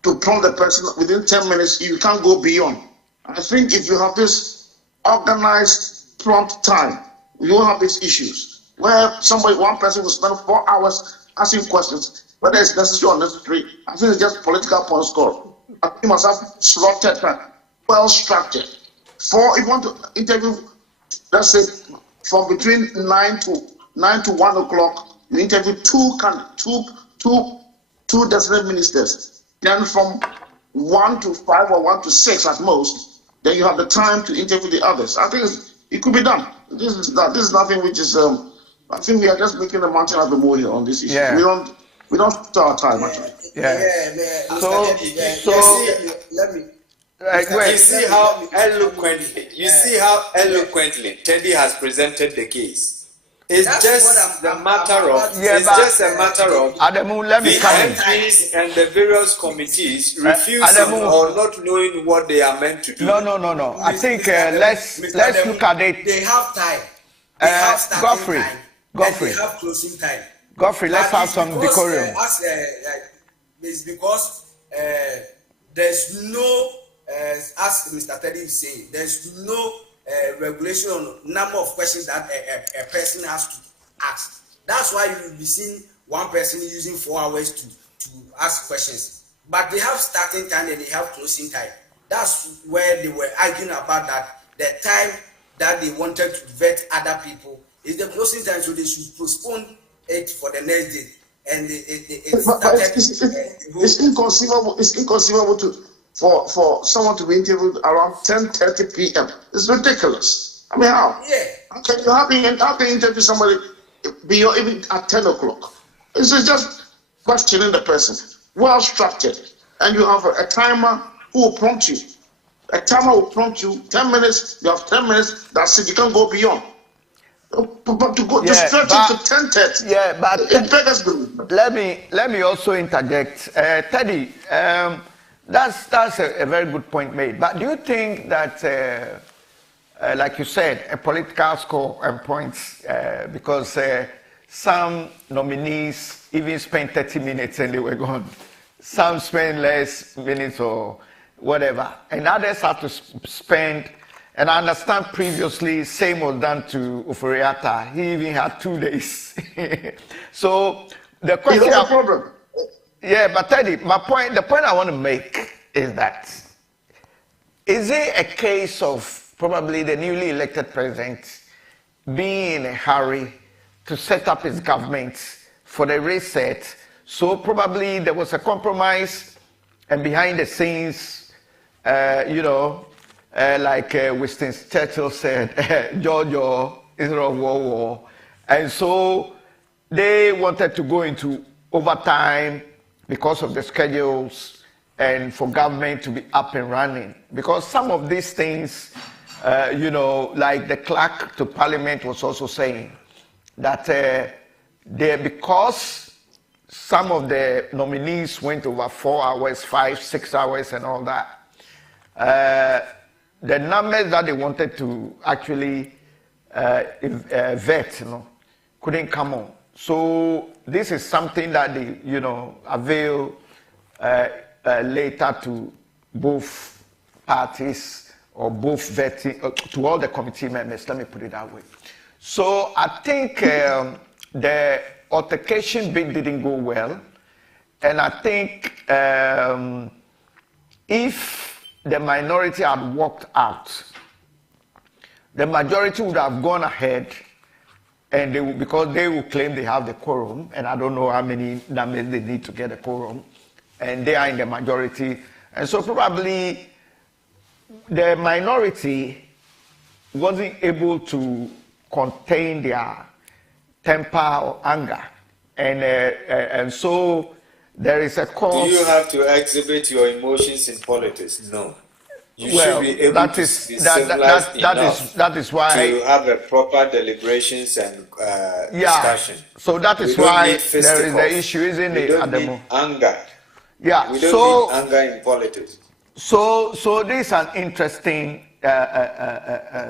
prompt the person within 10 minutes. You can't go beyond. I think if you have this organized prompt time, you won't have these issues where one person will spend 4 hours asking questions, whether it's necessary or unnecessary. I think it's just political point score. I think you must have slotted time, well structured. If you want to interview, let's say from between 9 to 1 o'clock, you interview two designated ministers. Then from 1 to 5 or 1 to 6 at most, then you have the time to interview the others. I think it could be done. This is nothing which is. I think we are just making a mountain out of the molehill on this issue. Yeah. We don't start our time actually. Let me. You see how eloquently Teddy has presented the case. It's just a matter of Ademu, let me the MPs and the various committees refusing or not knowing what they are meant to do. No. I think let's look at it. They have time. They have starting time. Godfrey. They have closing time. Godfrey, let's have some decorum. It's because there's no, as Mr. Teddy is saying, there's no regulation on number of questions that a person has to ask. That's why you will be seeing one person using 4 hours to ask questions. But they have starting time and they have closing time. That's where they were arguing about that. The time that they wanted to vet other people is the closing time, so they should postpone it for the next day. And it's inconceivable. It's inconceivable for someone to be interviewed around 10:30 p.m. It's ridiculous. I mean, how? Yeah. How can you interview somebody beyond even at 10 o'clock. This is just questioning the person, well structured, and you have a timer who will prompt you. A timer will prompt you 10 minutes. You have 10 minutes. That's it. You can't go beyond. But to go to stretch it to 10:30. Yeah, but it beggars belief. Let me also interject, Teddy. That's a very good point made. But do you think that, like you said, a political score and points, because some nominees even spent 30 minutes and they were gone. Some spent less minutes or whatever, and others have to spend. And I understand previously, same was done to Ufuriata. He even had 2 days. So the question. No problem. Yeah, but Teddy, the point I want to make is that, is it a case of probably the newly elected president being in a hurry to set up his government for the reset? So probably there was a compromise, and behind the scenes, like Winston Churchill said, Giorgio is a war. And so they wanted to go into overtime because of the schedules and for government to be up and running. Because some of these things, like the clerk to parliament was also saying that because some of the nominees went over 4 hours, 5, 6 hours and all that, the numbers that they wanted to actually vet, couldn't come on. So this is something that they, avail later to both parties or both vetting, to all the committee members, let me put it that way. So I think the altercation bit didn't go well. And I think if the minority had walked out, the majority would have gone ahead, and because they will claim they have the quorum, and I don't know how many numbers they need to get a quorum, and they are in the majority, and so probably the minority wasn't able to contain their temper or anger, and so there is a cause. Do you have to exhibit your emotions in politics? No. You should be able to be civilized enough that is why to have a proper deliberations and discussion. So that is why there is the issue, isn't it? We don't need anger. Yeah. We don't need anger in politics. So this is an interesting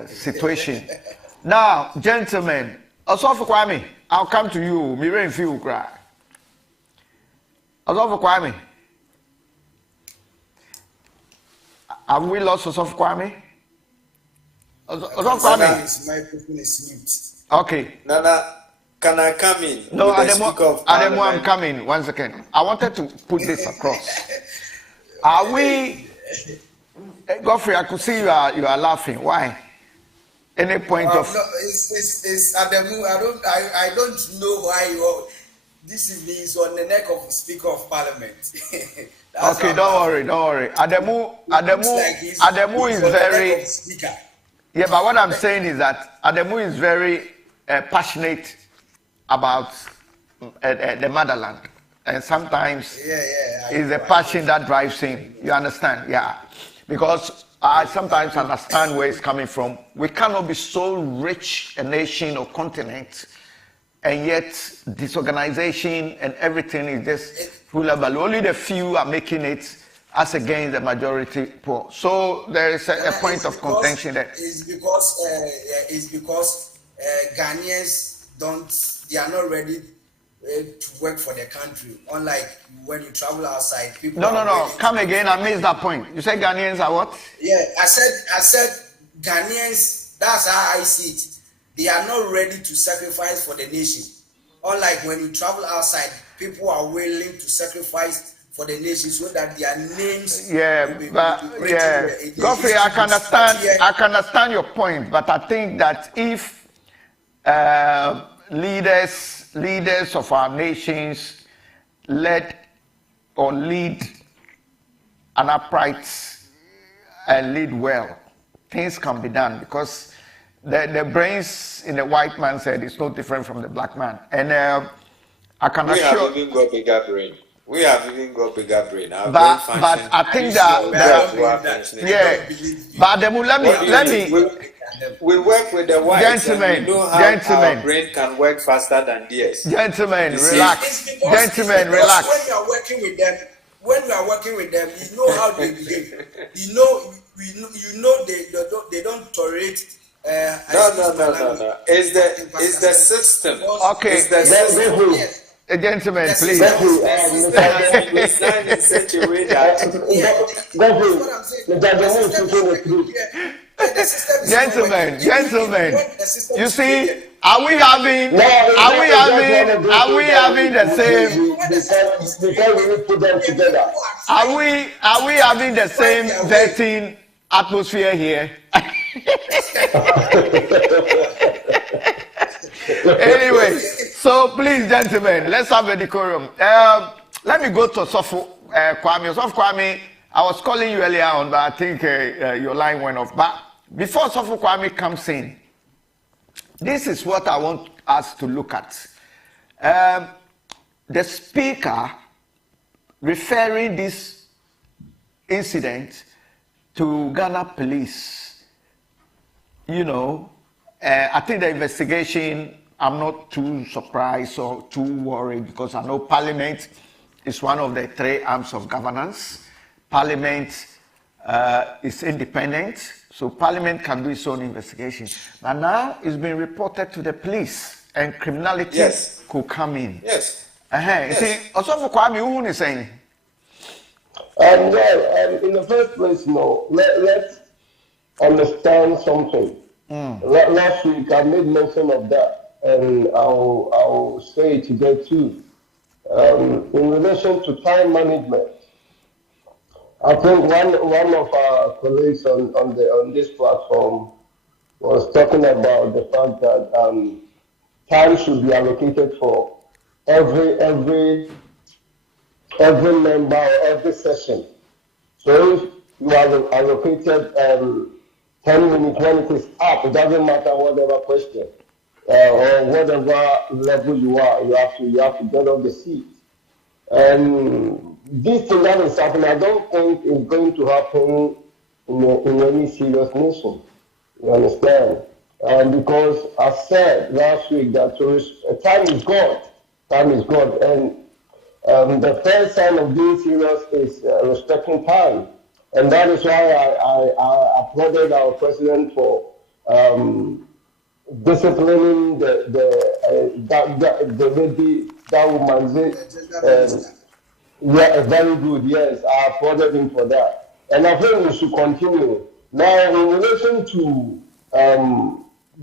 situation. Now, gentlemen, Osofo Kwame, I'll come to you. Mire and Fiu cry. Osofo Kwame. Have we lost Osofo Kwame? Osofo Kwame. His microphone is mute. Okay. Nana, can I come in? No, Ademo, I'm coming. 1 second. I wanted to put this across. Are we, Godfrey, I could see you are laughing. Why? Any point of? No, it's Ademo. I don't know why this is on the neck of the Speaker of Parliament. Okay, don't worry. Ademo is very. Yeah, but what I'm saying is that Ademo is very passionate about the motherland, and sometimes it's the passion that drives him. You understand? Yeah, because I sometimes understand where it's coming from. We cannot be so rich a nation or continent, and yet disorganization and everything is just rulable. Only the few are making it as against the majority poor. So there is a point of contention there. It's because Ghanaians they are not ready to work for their country. Unlike when you travel outside, people. No. Come again. I missed that point. You said Ghanaians are what? Yeah, I said Ghanaians. That's how I see it. They are not ready to sacrifice for the nation. Unlike when you travel outside, people are willing to sacrifice for the nation so that their names. Godfrey, I can understand your point, but I think that if leaders of our nations lead an upright and lead well, things can be done, because the brains in the white man's head is no different from the black man. And I can We assure. have even got bigger brain. We have even got bigger brain. Our But brain I think that but then let me. We work with the whites, gentlemen, and we know how gentlemen, our brain can work faster than theirs. Gentlemen, You relax. It's Gentlemen, relax. When you are working with them, you know how they behave. You know they don't tolerate. No. It's the system. Okay. It's the system. Yes. Gentlemen, The please. system has been designed in such a way that Gentlemen, you see, are we having the same? Are we having the same vetting atmosphere here? Anyway, so please, gentlemen, let's have a decorum. Let me go to Sofo Kwame. Sofo Kwame, I was calling you earlier on, but I think your line went off. But before Sofo Kwame comes in, this is what I want us to look at. The speaker referring this incident to Ghana police. You know, I think the investigation, I'm not too surprised or too worried because I know Parliament is one of the three arms of governance. Parliament is independent, so Parliament can do its own investigation. But now it's been reported to the police and criminality could come in. Yes. You see, also for Kwame, who is saying? Well, in the first place, no, let's understand something. Last week I made mention of that, and I'll say it today too. In relation to time management, I think one of our colleagues on this platform was talking about the fact that time should be allocated for every member or every session. So if you are allocated 10 minutes when it is up, it doesn't matter whatever question or whatever level you are, you have to get off the seat. And this thing that is happening, I don't think is going to happen in any serious nation. You understand? Because I said last week that time is God. Time is God. And the first sign of being serious is respecting time. And that is why I applauded our president for disciplining the lady, that woman. Very good. Yes, I applauded him for that. And I think we should continue. Now, in relation to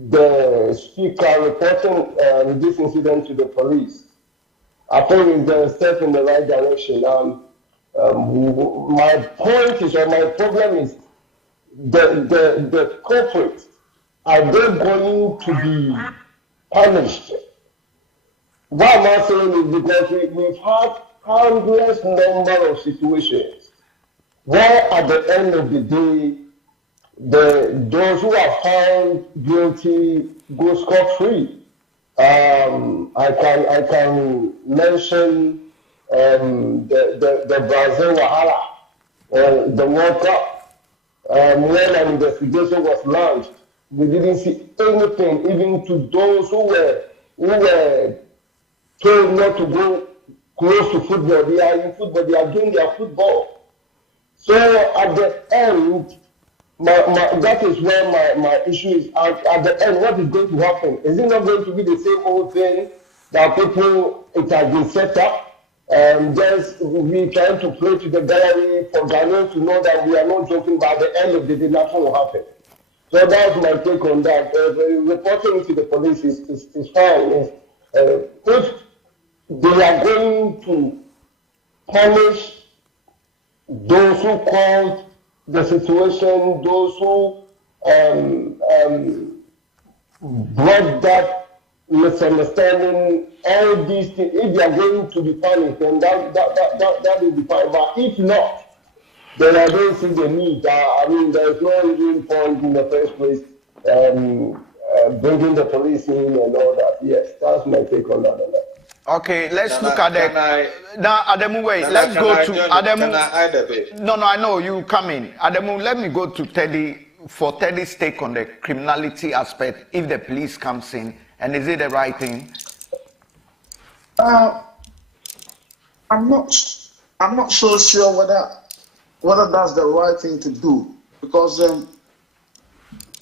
the speaker reporting this incident to the police, I think it's a step in the right direction. My point is, or my problem is, the culprits, are they going to be punished? Why am I saying is because we've had countless number of situations where at the end of the day, those who are found guilty go scot-free. I can mention the Brazil Wahala, the World Cup. When an investigation was launched, we didn't see anything, even to those who were told not to go close to football. They are in football, they are doing their football. So at the end, that is where my issue is. At the end, what is going to happen? Is it not going to be the same old thing that people, it has been set up? Just we trying to play to the gallery for Ghanaians to know that we are not joking, but at the end of the day, nothing will happen. So that's my take on that. Reporting to the police is fine. If they are going to punish those who caused the situation, those who brought that misunderstanding, all these things, if they are going to be punished, then that will be fine. But if not, then I don't see the need. I mean, there's no real point in the first place bringing the police in and all that. Yes, that's my take on that. Okay, let's look at the. Now, Ademu, wait. Let's go to Ademu. Can I add a bit? No, I know you come in. Ademu, let me go to Teddy for Teddy's take on the criminality aspect. If the police comes in, and is it the right thing? I'm not so sure whether that's the right thing to do, because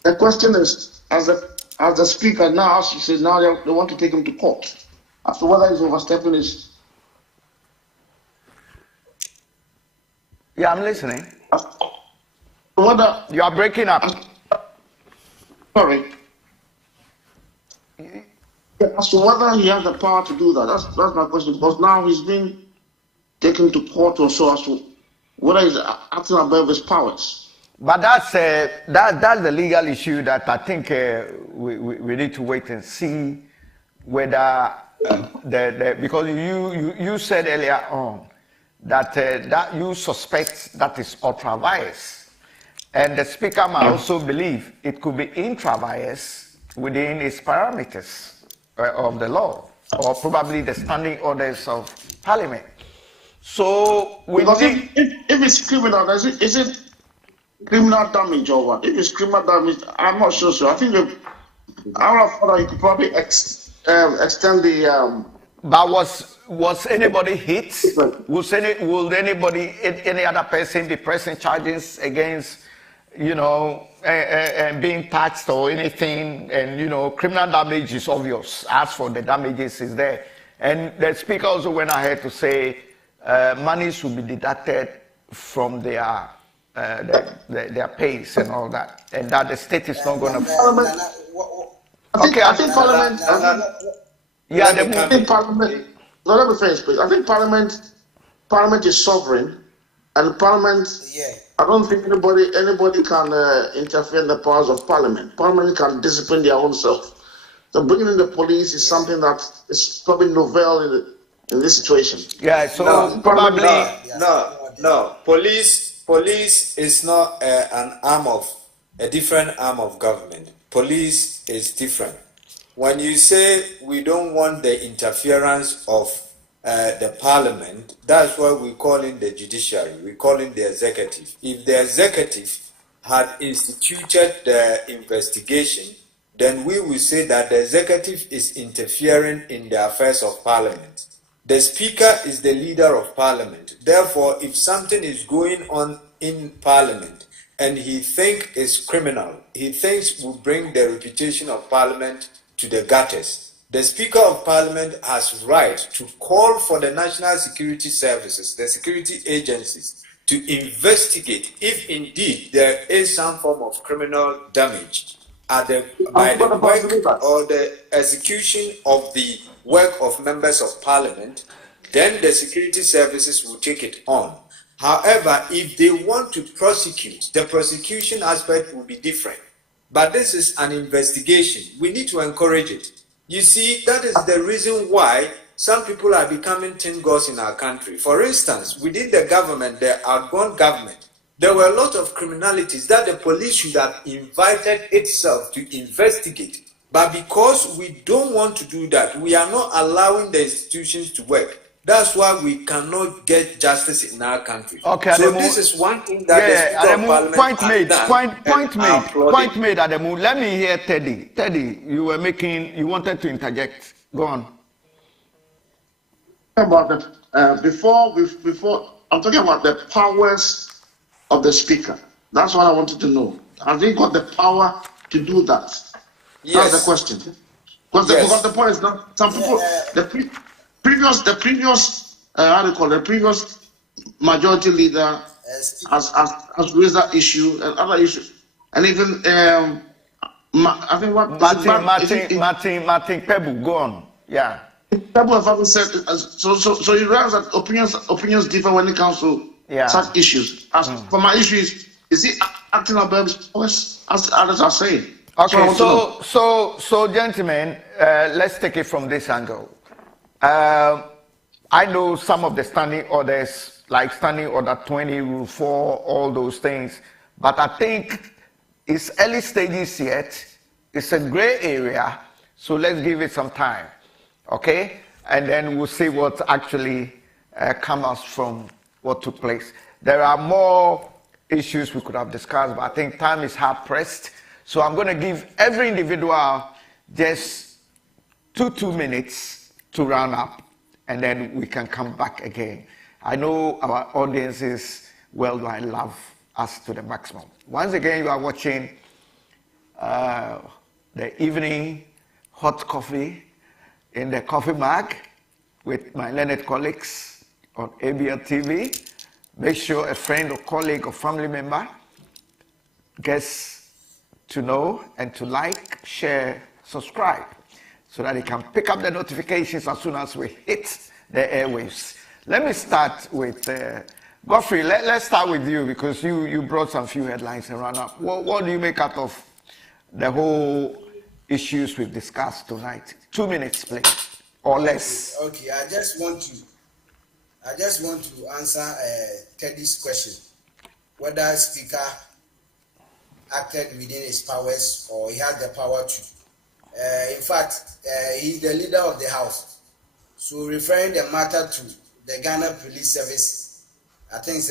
the question is, as the speaker now, as you said, now they want to take him to court as to whether he's overstepping his. Yeah, I'm listening. Whether you are breaking up. Sorry. As to whether he has the power to do that, that's my question. Because now he's been taken to court or so, as to whether he's acting above his powers. But that's the legal issue that I think we need to wait and see whether because you said earlier on that that you suspect that is ultra vires, and the speaker might also believe it could be intra vires within its parameters of the law, or probably the standing orders of Parliament. So if it's criminal, is it criminal damage or what? If it's criminal damage, I'm not sure. So I think I would have thought you could probably extend the. But was anybody hit? Will any other person be pressing charges against, being taxed or anything? And criminal damage is obvious. As for the damages, is there, and the speaker also went ahead to say money should be deducted from their pays and all that, and that the state is not going to. I think Parliament. I think Parliament. No, let me finish, please. I think Parliament is sovereign, and Parliament. Yeah. I don't think anybody can interfere in the powers of Parliament. Parliament can discipline their own self. So bringing in the police is something that is probably novel in this situation. Yeah. So no. Police is not a different arm of government. Police is different. When you say we don't want the interference of the Parliament, that's why we call in the judiciary. We call in the executive. If the executive had instituted the investigation, then we will say that the executive is interfering in the affairs of Parliament. The Speaker is the leader of Parliament. Therefore, if something is going on in Parliament and he thinks it's criminal, he thinks will bring the reputation of Parliament to the gutters, the Speaker of Parliament has right to call for the National Security Services, the security agencies, to investigate if indeed there is some form of criminal damage by the work or the execution of the work of members of Parliament. Then the security services will take it on. However, if they want to prosecute, the prosecution aspect will be different. But this is an investigation. We need to encourage it. You see, that is the reason why some people are becoming tin gods in our country. For instance, within the government, the outgone government, there were a lot of criminalities that the police should have invited itself to investigate. But because we don't want to do that, we are not allowing the institutions to work. That's why we cannot get justice in our country. Okay, so Ademu, this is one thing that the Speaker of Parliament point made, Ademu. Let me hear Teddy. Teddy, you wanted to interject. Go on. About that, before I'm talking about the powers of the Speaker. That's what I wanted to know. Has he got the power to do that? Yes. That's the question. Because the point is not some people. The previous the previous majority leader has raised that issue and other issues, and even I think what Martin Pebu, go on. Yeah. Pebu have said so you realize that opinions differ when it comes to such issues. As for my issue is he acting above his powers, as others are saying? Okay, so gentlemen, let's take it from this angle. I know some of the standing orders, like Standing Order 20, Rule 4, all those things, but I think it's early stages yet, it's a gray area, so let's give it some time, okay? And then we'll see what actually comes from what took place. There are more issues we could have discussed, but I think time is hard pressed. So I'm going to give every individual just two minutes to round up, and then we can come back again. I know our audiences worldwide love us to the maximum. Once again, you are watching the evening hot coffee in the coffee mug with my learned colleagues on ABL TV. Make sure a friend or colleague or family member gets to know and to like, share, subscribe, so that they can pick up the notifications as soon as we hit the airwaves. Let me start with Cofee. Let's start with you, because you brought some few headlines and run up. What do you make out of the whole issues we've discussed tonight? 2 minutes, please, or less. Okay, I just want to answer Teddy's question, whether Speaker acted within his powers or he has the power to. In fact, he's the leader of the House. So referring the matter to the Ghana Police Service, I think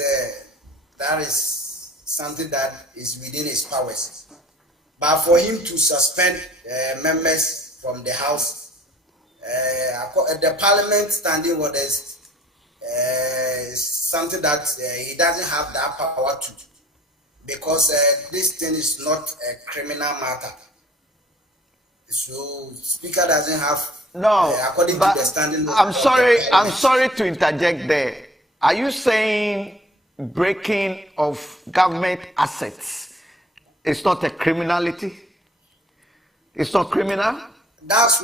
that is something that is within his powers. But for him to suspend members from the House, the Parliament standing orders is something that he doesn't have that power to, because this thing is not a criminal matter. So Speaker doesn't have, according to the standing orders. I'm sorry to interject there. Are you saying breaking of government assets is not a criminality? It's not criminal? That's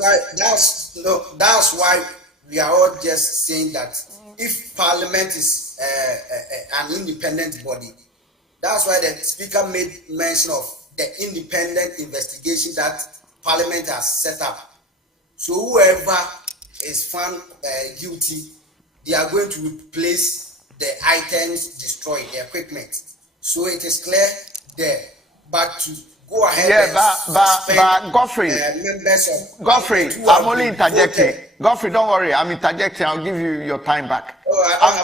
why we are all just saying that if Parliament is an independent body, that's why the Speaker made mention of the independent investigation that Parliament has set up. So whoever is found guilty, they are going to replace the items destroyed, the equipment. So it is clear there. But to go ahead but Godfrey, members of Godfrey, I'm only interjecting. Godfrey, don't worry, I'm interjecting. I'll give you your time back.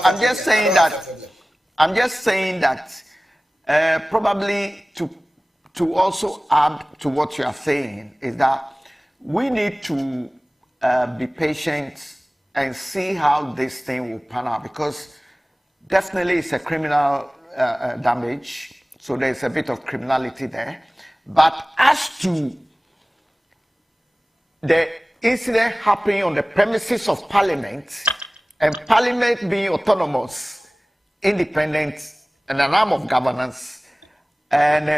I'm just saying that probably to also add to what you are saying is that we need to be patient and see how this thing will pan out, because definitely it's a criminal damage, so there's a bit of criminality there. But as to the incident happening on the premises of Parliament, and Parliament being autonomous, independent, and an arm of governance, and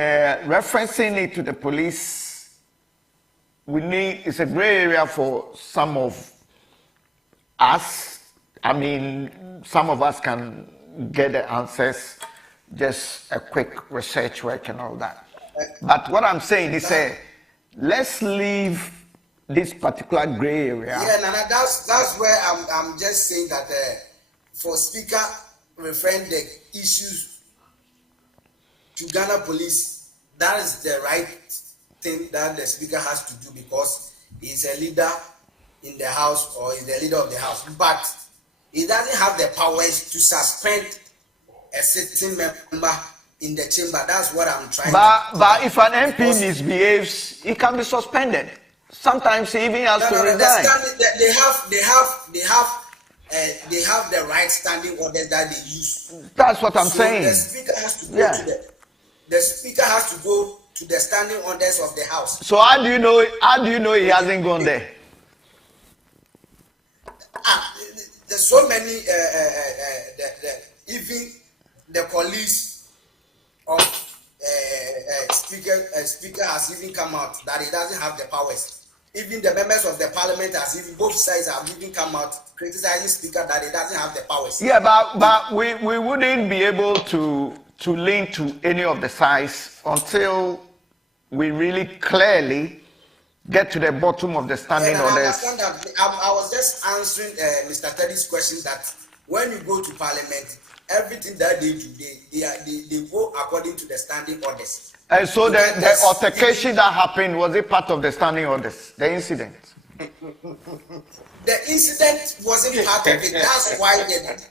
referencing it to the police, it's a gray area for some of us. I mean, some of us can get the answers, just a quick research work and all that. But what I'm saying is, let's leave this particular gray area. Yeah, Nana, that's where I'm just saying that for Speaker referring the issues to Ghana Police, that is the right thing that the Speaker has to do, because he's a leader in the House, or he's the leader of the House. But he doesn't have the powers to suspend a sitting member in the chamber. That's what I'm trying to. But if an MP misbehaves, he can be suspended. Sometimes he even has to resign. They have the right standing orders that they use. That's what I'm saying. The Speaker has to go to the Speaker has to go to the standing orders of the House. So how do you know he hasn't gone there? There's so many even the colleagues of Speaker has even come out that he doesn't have the powers. Even the members of the Parliament both sides have even come out criticizing Speaker that he doesn't have the powers. Yeah, but we wouldn't be able to lean to any of the sides until we really clearly get to the bottom of the standing orders. I was just answering Mr. Teddy's question that when you go to parliament, everything that they do, they go according to the standing orders. And so the altercation that happened, was it part of the standing orders, the incident? The incident wasn't part of it. That's why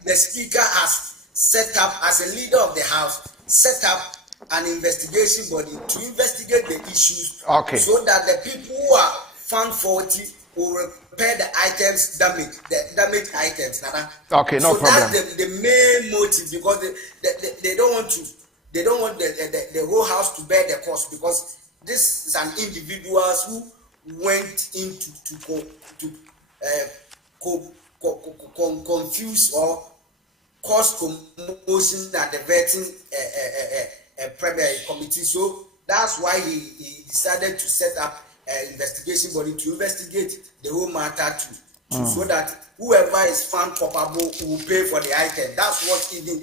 the speaker has set up, as a leader of the house, set up an investigation body to investigate the issues, so that the people who are found faulty will repair the items damaged, the damaged items. Okay, no problem. That's the main motive, because they don't want the whole house to bear the cost, because this is an individuals who went into confuse or cause commotion at the vetting committee. So that's why he decided to set up an investigation body to investigate the whole matter so that whoever is found culpable will pay for the item. That's what even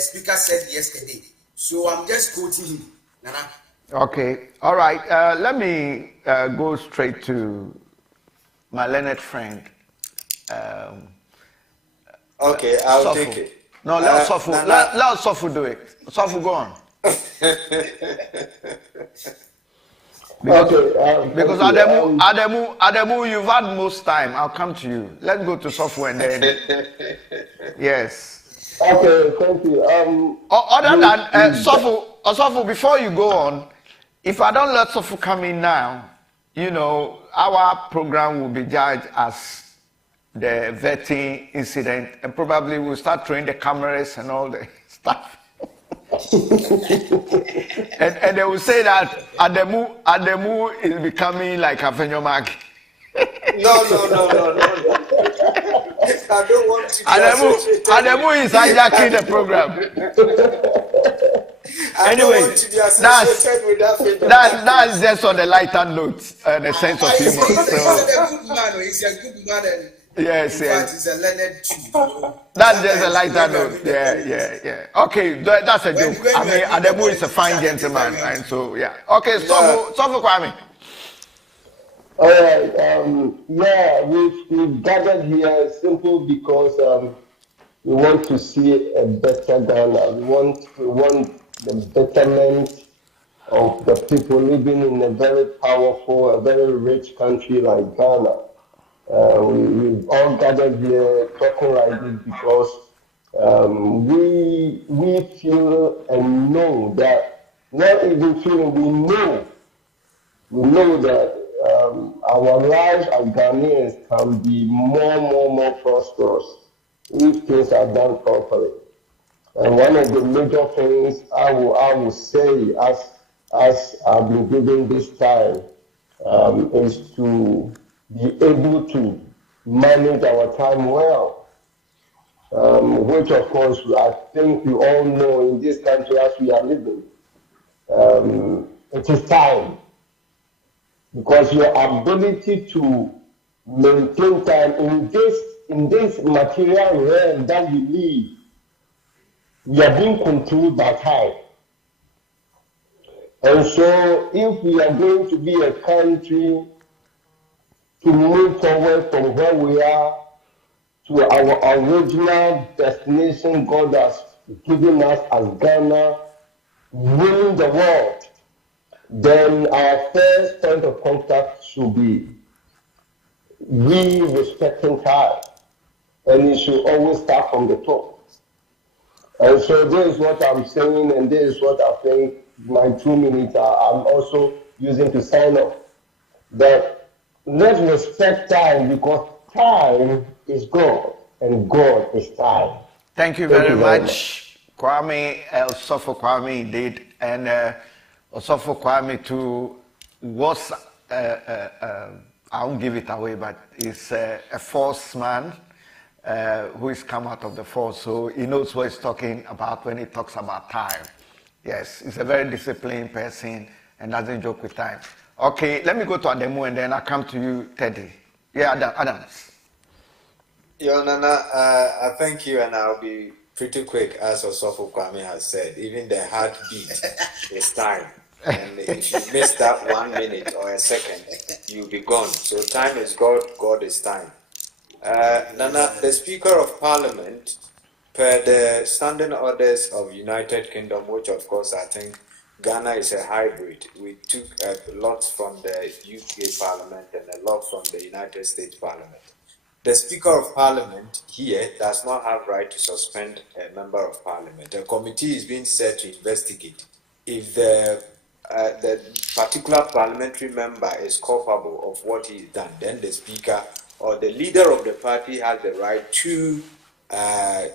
speaker said yesterday. So I'm just quoting him. Nana. Okay, all right. Let me go straight to my learned friend. Okay, I'll Sofu. take it. No, let Sofu do it. Sofu, go on. Because Ademu, you've had most time. I'll come to you. Let's go to Sofu and then. Yes. Okay, thank you. Other than Sofu, before you go on, if I don't let Sofu come in now, you know, our program will be judged as the vetting incident, and probably we'll start throwing the cameras and all the stuff. and they will say that Ademu is becoming like a Fenyomag. No. I don't want to be Ademu is hijacking the program. Anyway, that's just on the lighter note and a sense of humor. He's a good man. Yes. He's a learned too. That's just a lighter note. Yeah. Okay, that's a joke. I mean, Ademu is a fine gentleman, and so yeah. Okay, Sofu Kwame. All right. We've gathered here simple because we want to see a better Ghana. We want the betterment of the people living in a very powerful, a very rich country like Ghana. We've all gathered here talking like this because we feel and know that, not even feeling, we know that our lives as Ghanaians can be more prosperous if things are done properly. And one of the major things I will say as I've been given this time is to be able to manage our time well, which of course I think we all know in this country as we are living. It is time, because your ability to maintain time in this material realm that we live, we are being controlled by time. And so if we are going to be a country to move forward from where we are to our original destination God has given us as Ghana, ruling the world, then our first point of contact should be we respecting time, and it should always start from the top. And so this is what I'm saying, and this is what I think my 2 minutes I'm also using to sign off. That let's respect time, because time is God and God is time. Thank you very much, Kwame, Osofo Kwame indeed, and Osofo Kwame too was, I won't give it away, but he's a force man who has come out of the force, so he knows what he's talking about when he talks about time. Yes, he's a very disciplined person and doesn't joke with time. Okay, let me go to Ademu and then I'll come to you, Teddy. Yeah, Adams. Yo, Nana, I thank you, and I'll be pretty quick, as Osofo Kwame has said. Even the heartbeat is time. And if you miss that 1 minute or a second, you'll be gone. So time is God, God is time. Nana, the Speaker of Parliament per the standing orders of United Kingdom, which of course I think Ghana is a hybrid. We took a lot from the UK Parliament and a lot from the United States Parliament. The Speaker of Parliament here does not have right to suspend a member of Parliament. A committee is being set to investigate if the particular parliamentary member is culpable of what he's done. Then the Speaker or the leader of the party has the right to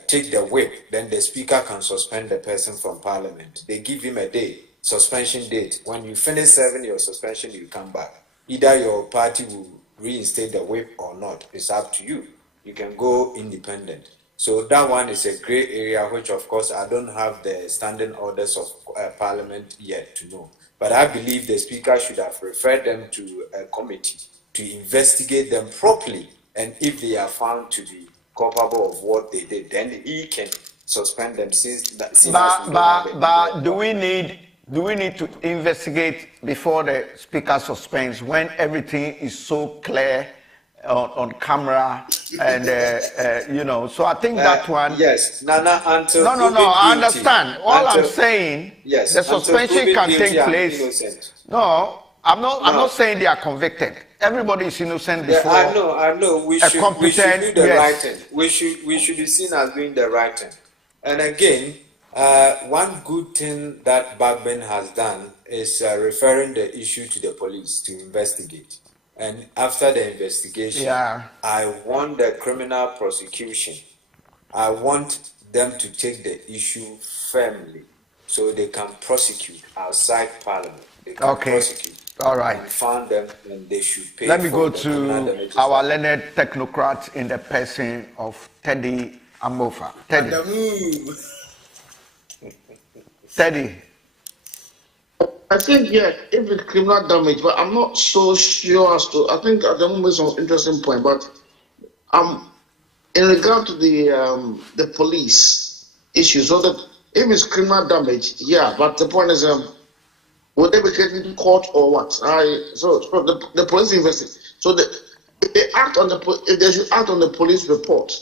take the whip. Then the Speaker can suspend the person from Parliament. They give him a day, suspension date. When you finish serving your suspension, you come back. Either your party will reinstate the whip or not. It's up to you. You can go independent. So that one is a gray area, which of course I don't have the standing orders of Parliament yet to know. But I believe the Speaker should have referred them to a committee to investigate them properly. And if they are found to be culpable of what they did, then he can suspend them since but do we need to investigate before the Speaker suspends when everything is so clear on camera and you know? So I think that one. Yes, Nana. Until no. I understand. All I'm saying, yes, the suspension can take place. No, I'm not saying they are convicted. Everybody is innocent before. I know. We should do the right thing. We should be seen as doing the right thing. And again, one good thing that Bagben has done is referring the issue to the police to investigate. And after the investigation, I want the criminal prosecution. I want them to take the issue firmly so they can prosecute outside Parliament. They can prosecute. All right. And found them, and they should pay. Let me go to our learned technocrat in the person of Teddy Amofa. Teddy. I think, yeah, if it's criminal damage, but I'm not so sure as to. I think at the moment it's an interesting point, but in regard to the police issue, so that if it's criminal damage, yeah, but the point is, would they be taken to court or what? So the police investigate. So if they should act on the police report,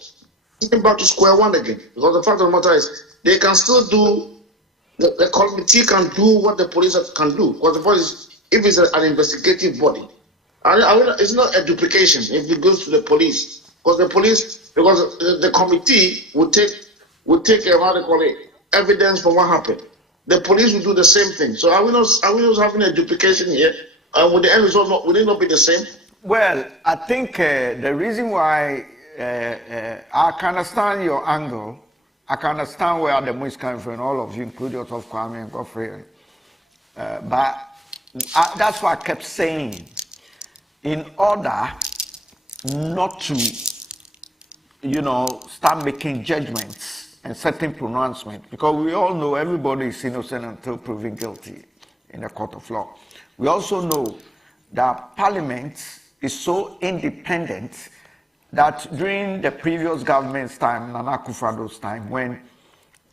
getting back to square one again, because the fact of the matter is they can still do. The committee can do what the police can do, because the police, if it's an investigative body, it's not a duplication if it goes to the police, because the committee would take evidence from what happened. The police will do the same thing. So are we not having a duplication here? Would the end result would it not be the same? Well, I think the reason why I can understand your angle. I can understand where the money is coming from, all of you, including yourself, Kwame and Cofee. But that's what I kept saying. In order not to, start making judgments and certain pronouncements, because we all know everybody is innocent until proven guilty in the court of law. We also know that Parliament is so independent that during the previous government's time, Nana Akufo-Addo's time, when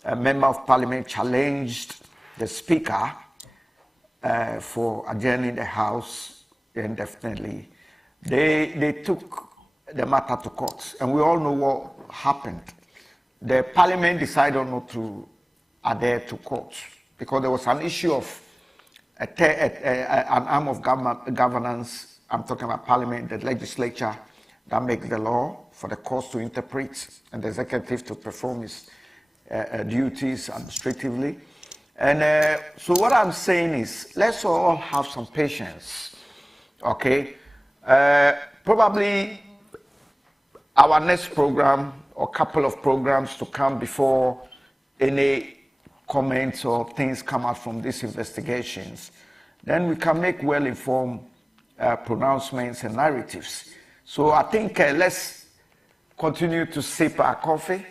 a member of Parliament challenged the Speaker for adjourning the House indefinitely, they took the matter to court, and we all know what happened. The Parliament decided not to adhere to court because there was an issue of an arm of governance. I'm talking about Parliament, the legislature, that makes the law for the courts to interpret and the executive to perform its duties administratively. And so what I'm saying is, let's all have some patience, okay? Probably our next program or couple of programs to come before any comments or things come out from these investigations, then we can make well-informed pronouncements and narratives. So I think let's continue to sip our coffee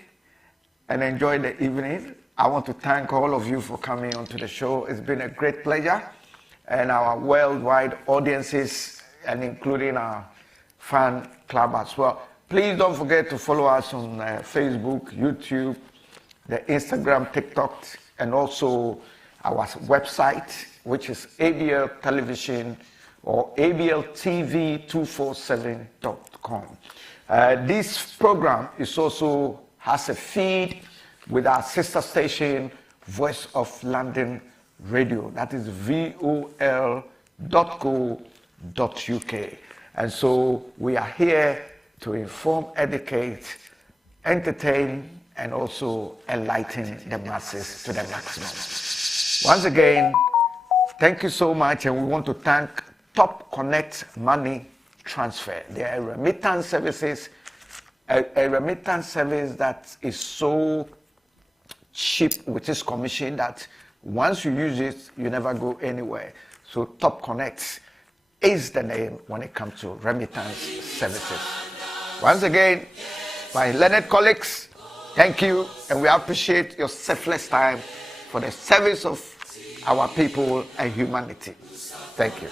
and enjoy the evening. I want to thank all of you for coming onto the show. It's been a great pleasure. And our worldwide audiences, and including our fan club as well. Please don't forget to follow us on Facebook, YouTube, the Instagram, TikTok, and also our website, which is ABL Television or abltv247.com. This program is also has a feed with our sister station, Voice of London Radio. That is vol.co.uk. And so we are here to inform, educate, entertain, and also enlighten the masses to the maximum. Once again, thank you so much, and we want to thank Top Connect Money Transfer. They are remittance services, a remittance service that is so cheap with its commission that once you use it, you never go anywhere. So Top Connect is the name when it comes to remittance services. Once again, my learned colleagues, thank you, and we appreciate your selfless time for the service of our people and humanity. Thank you.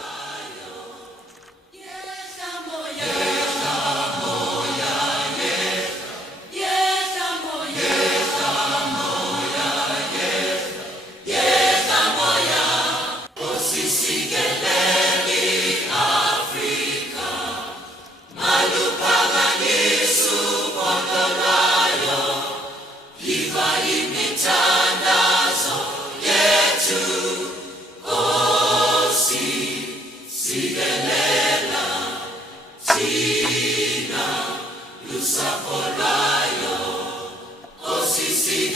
Lusapolayo, osisi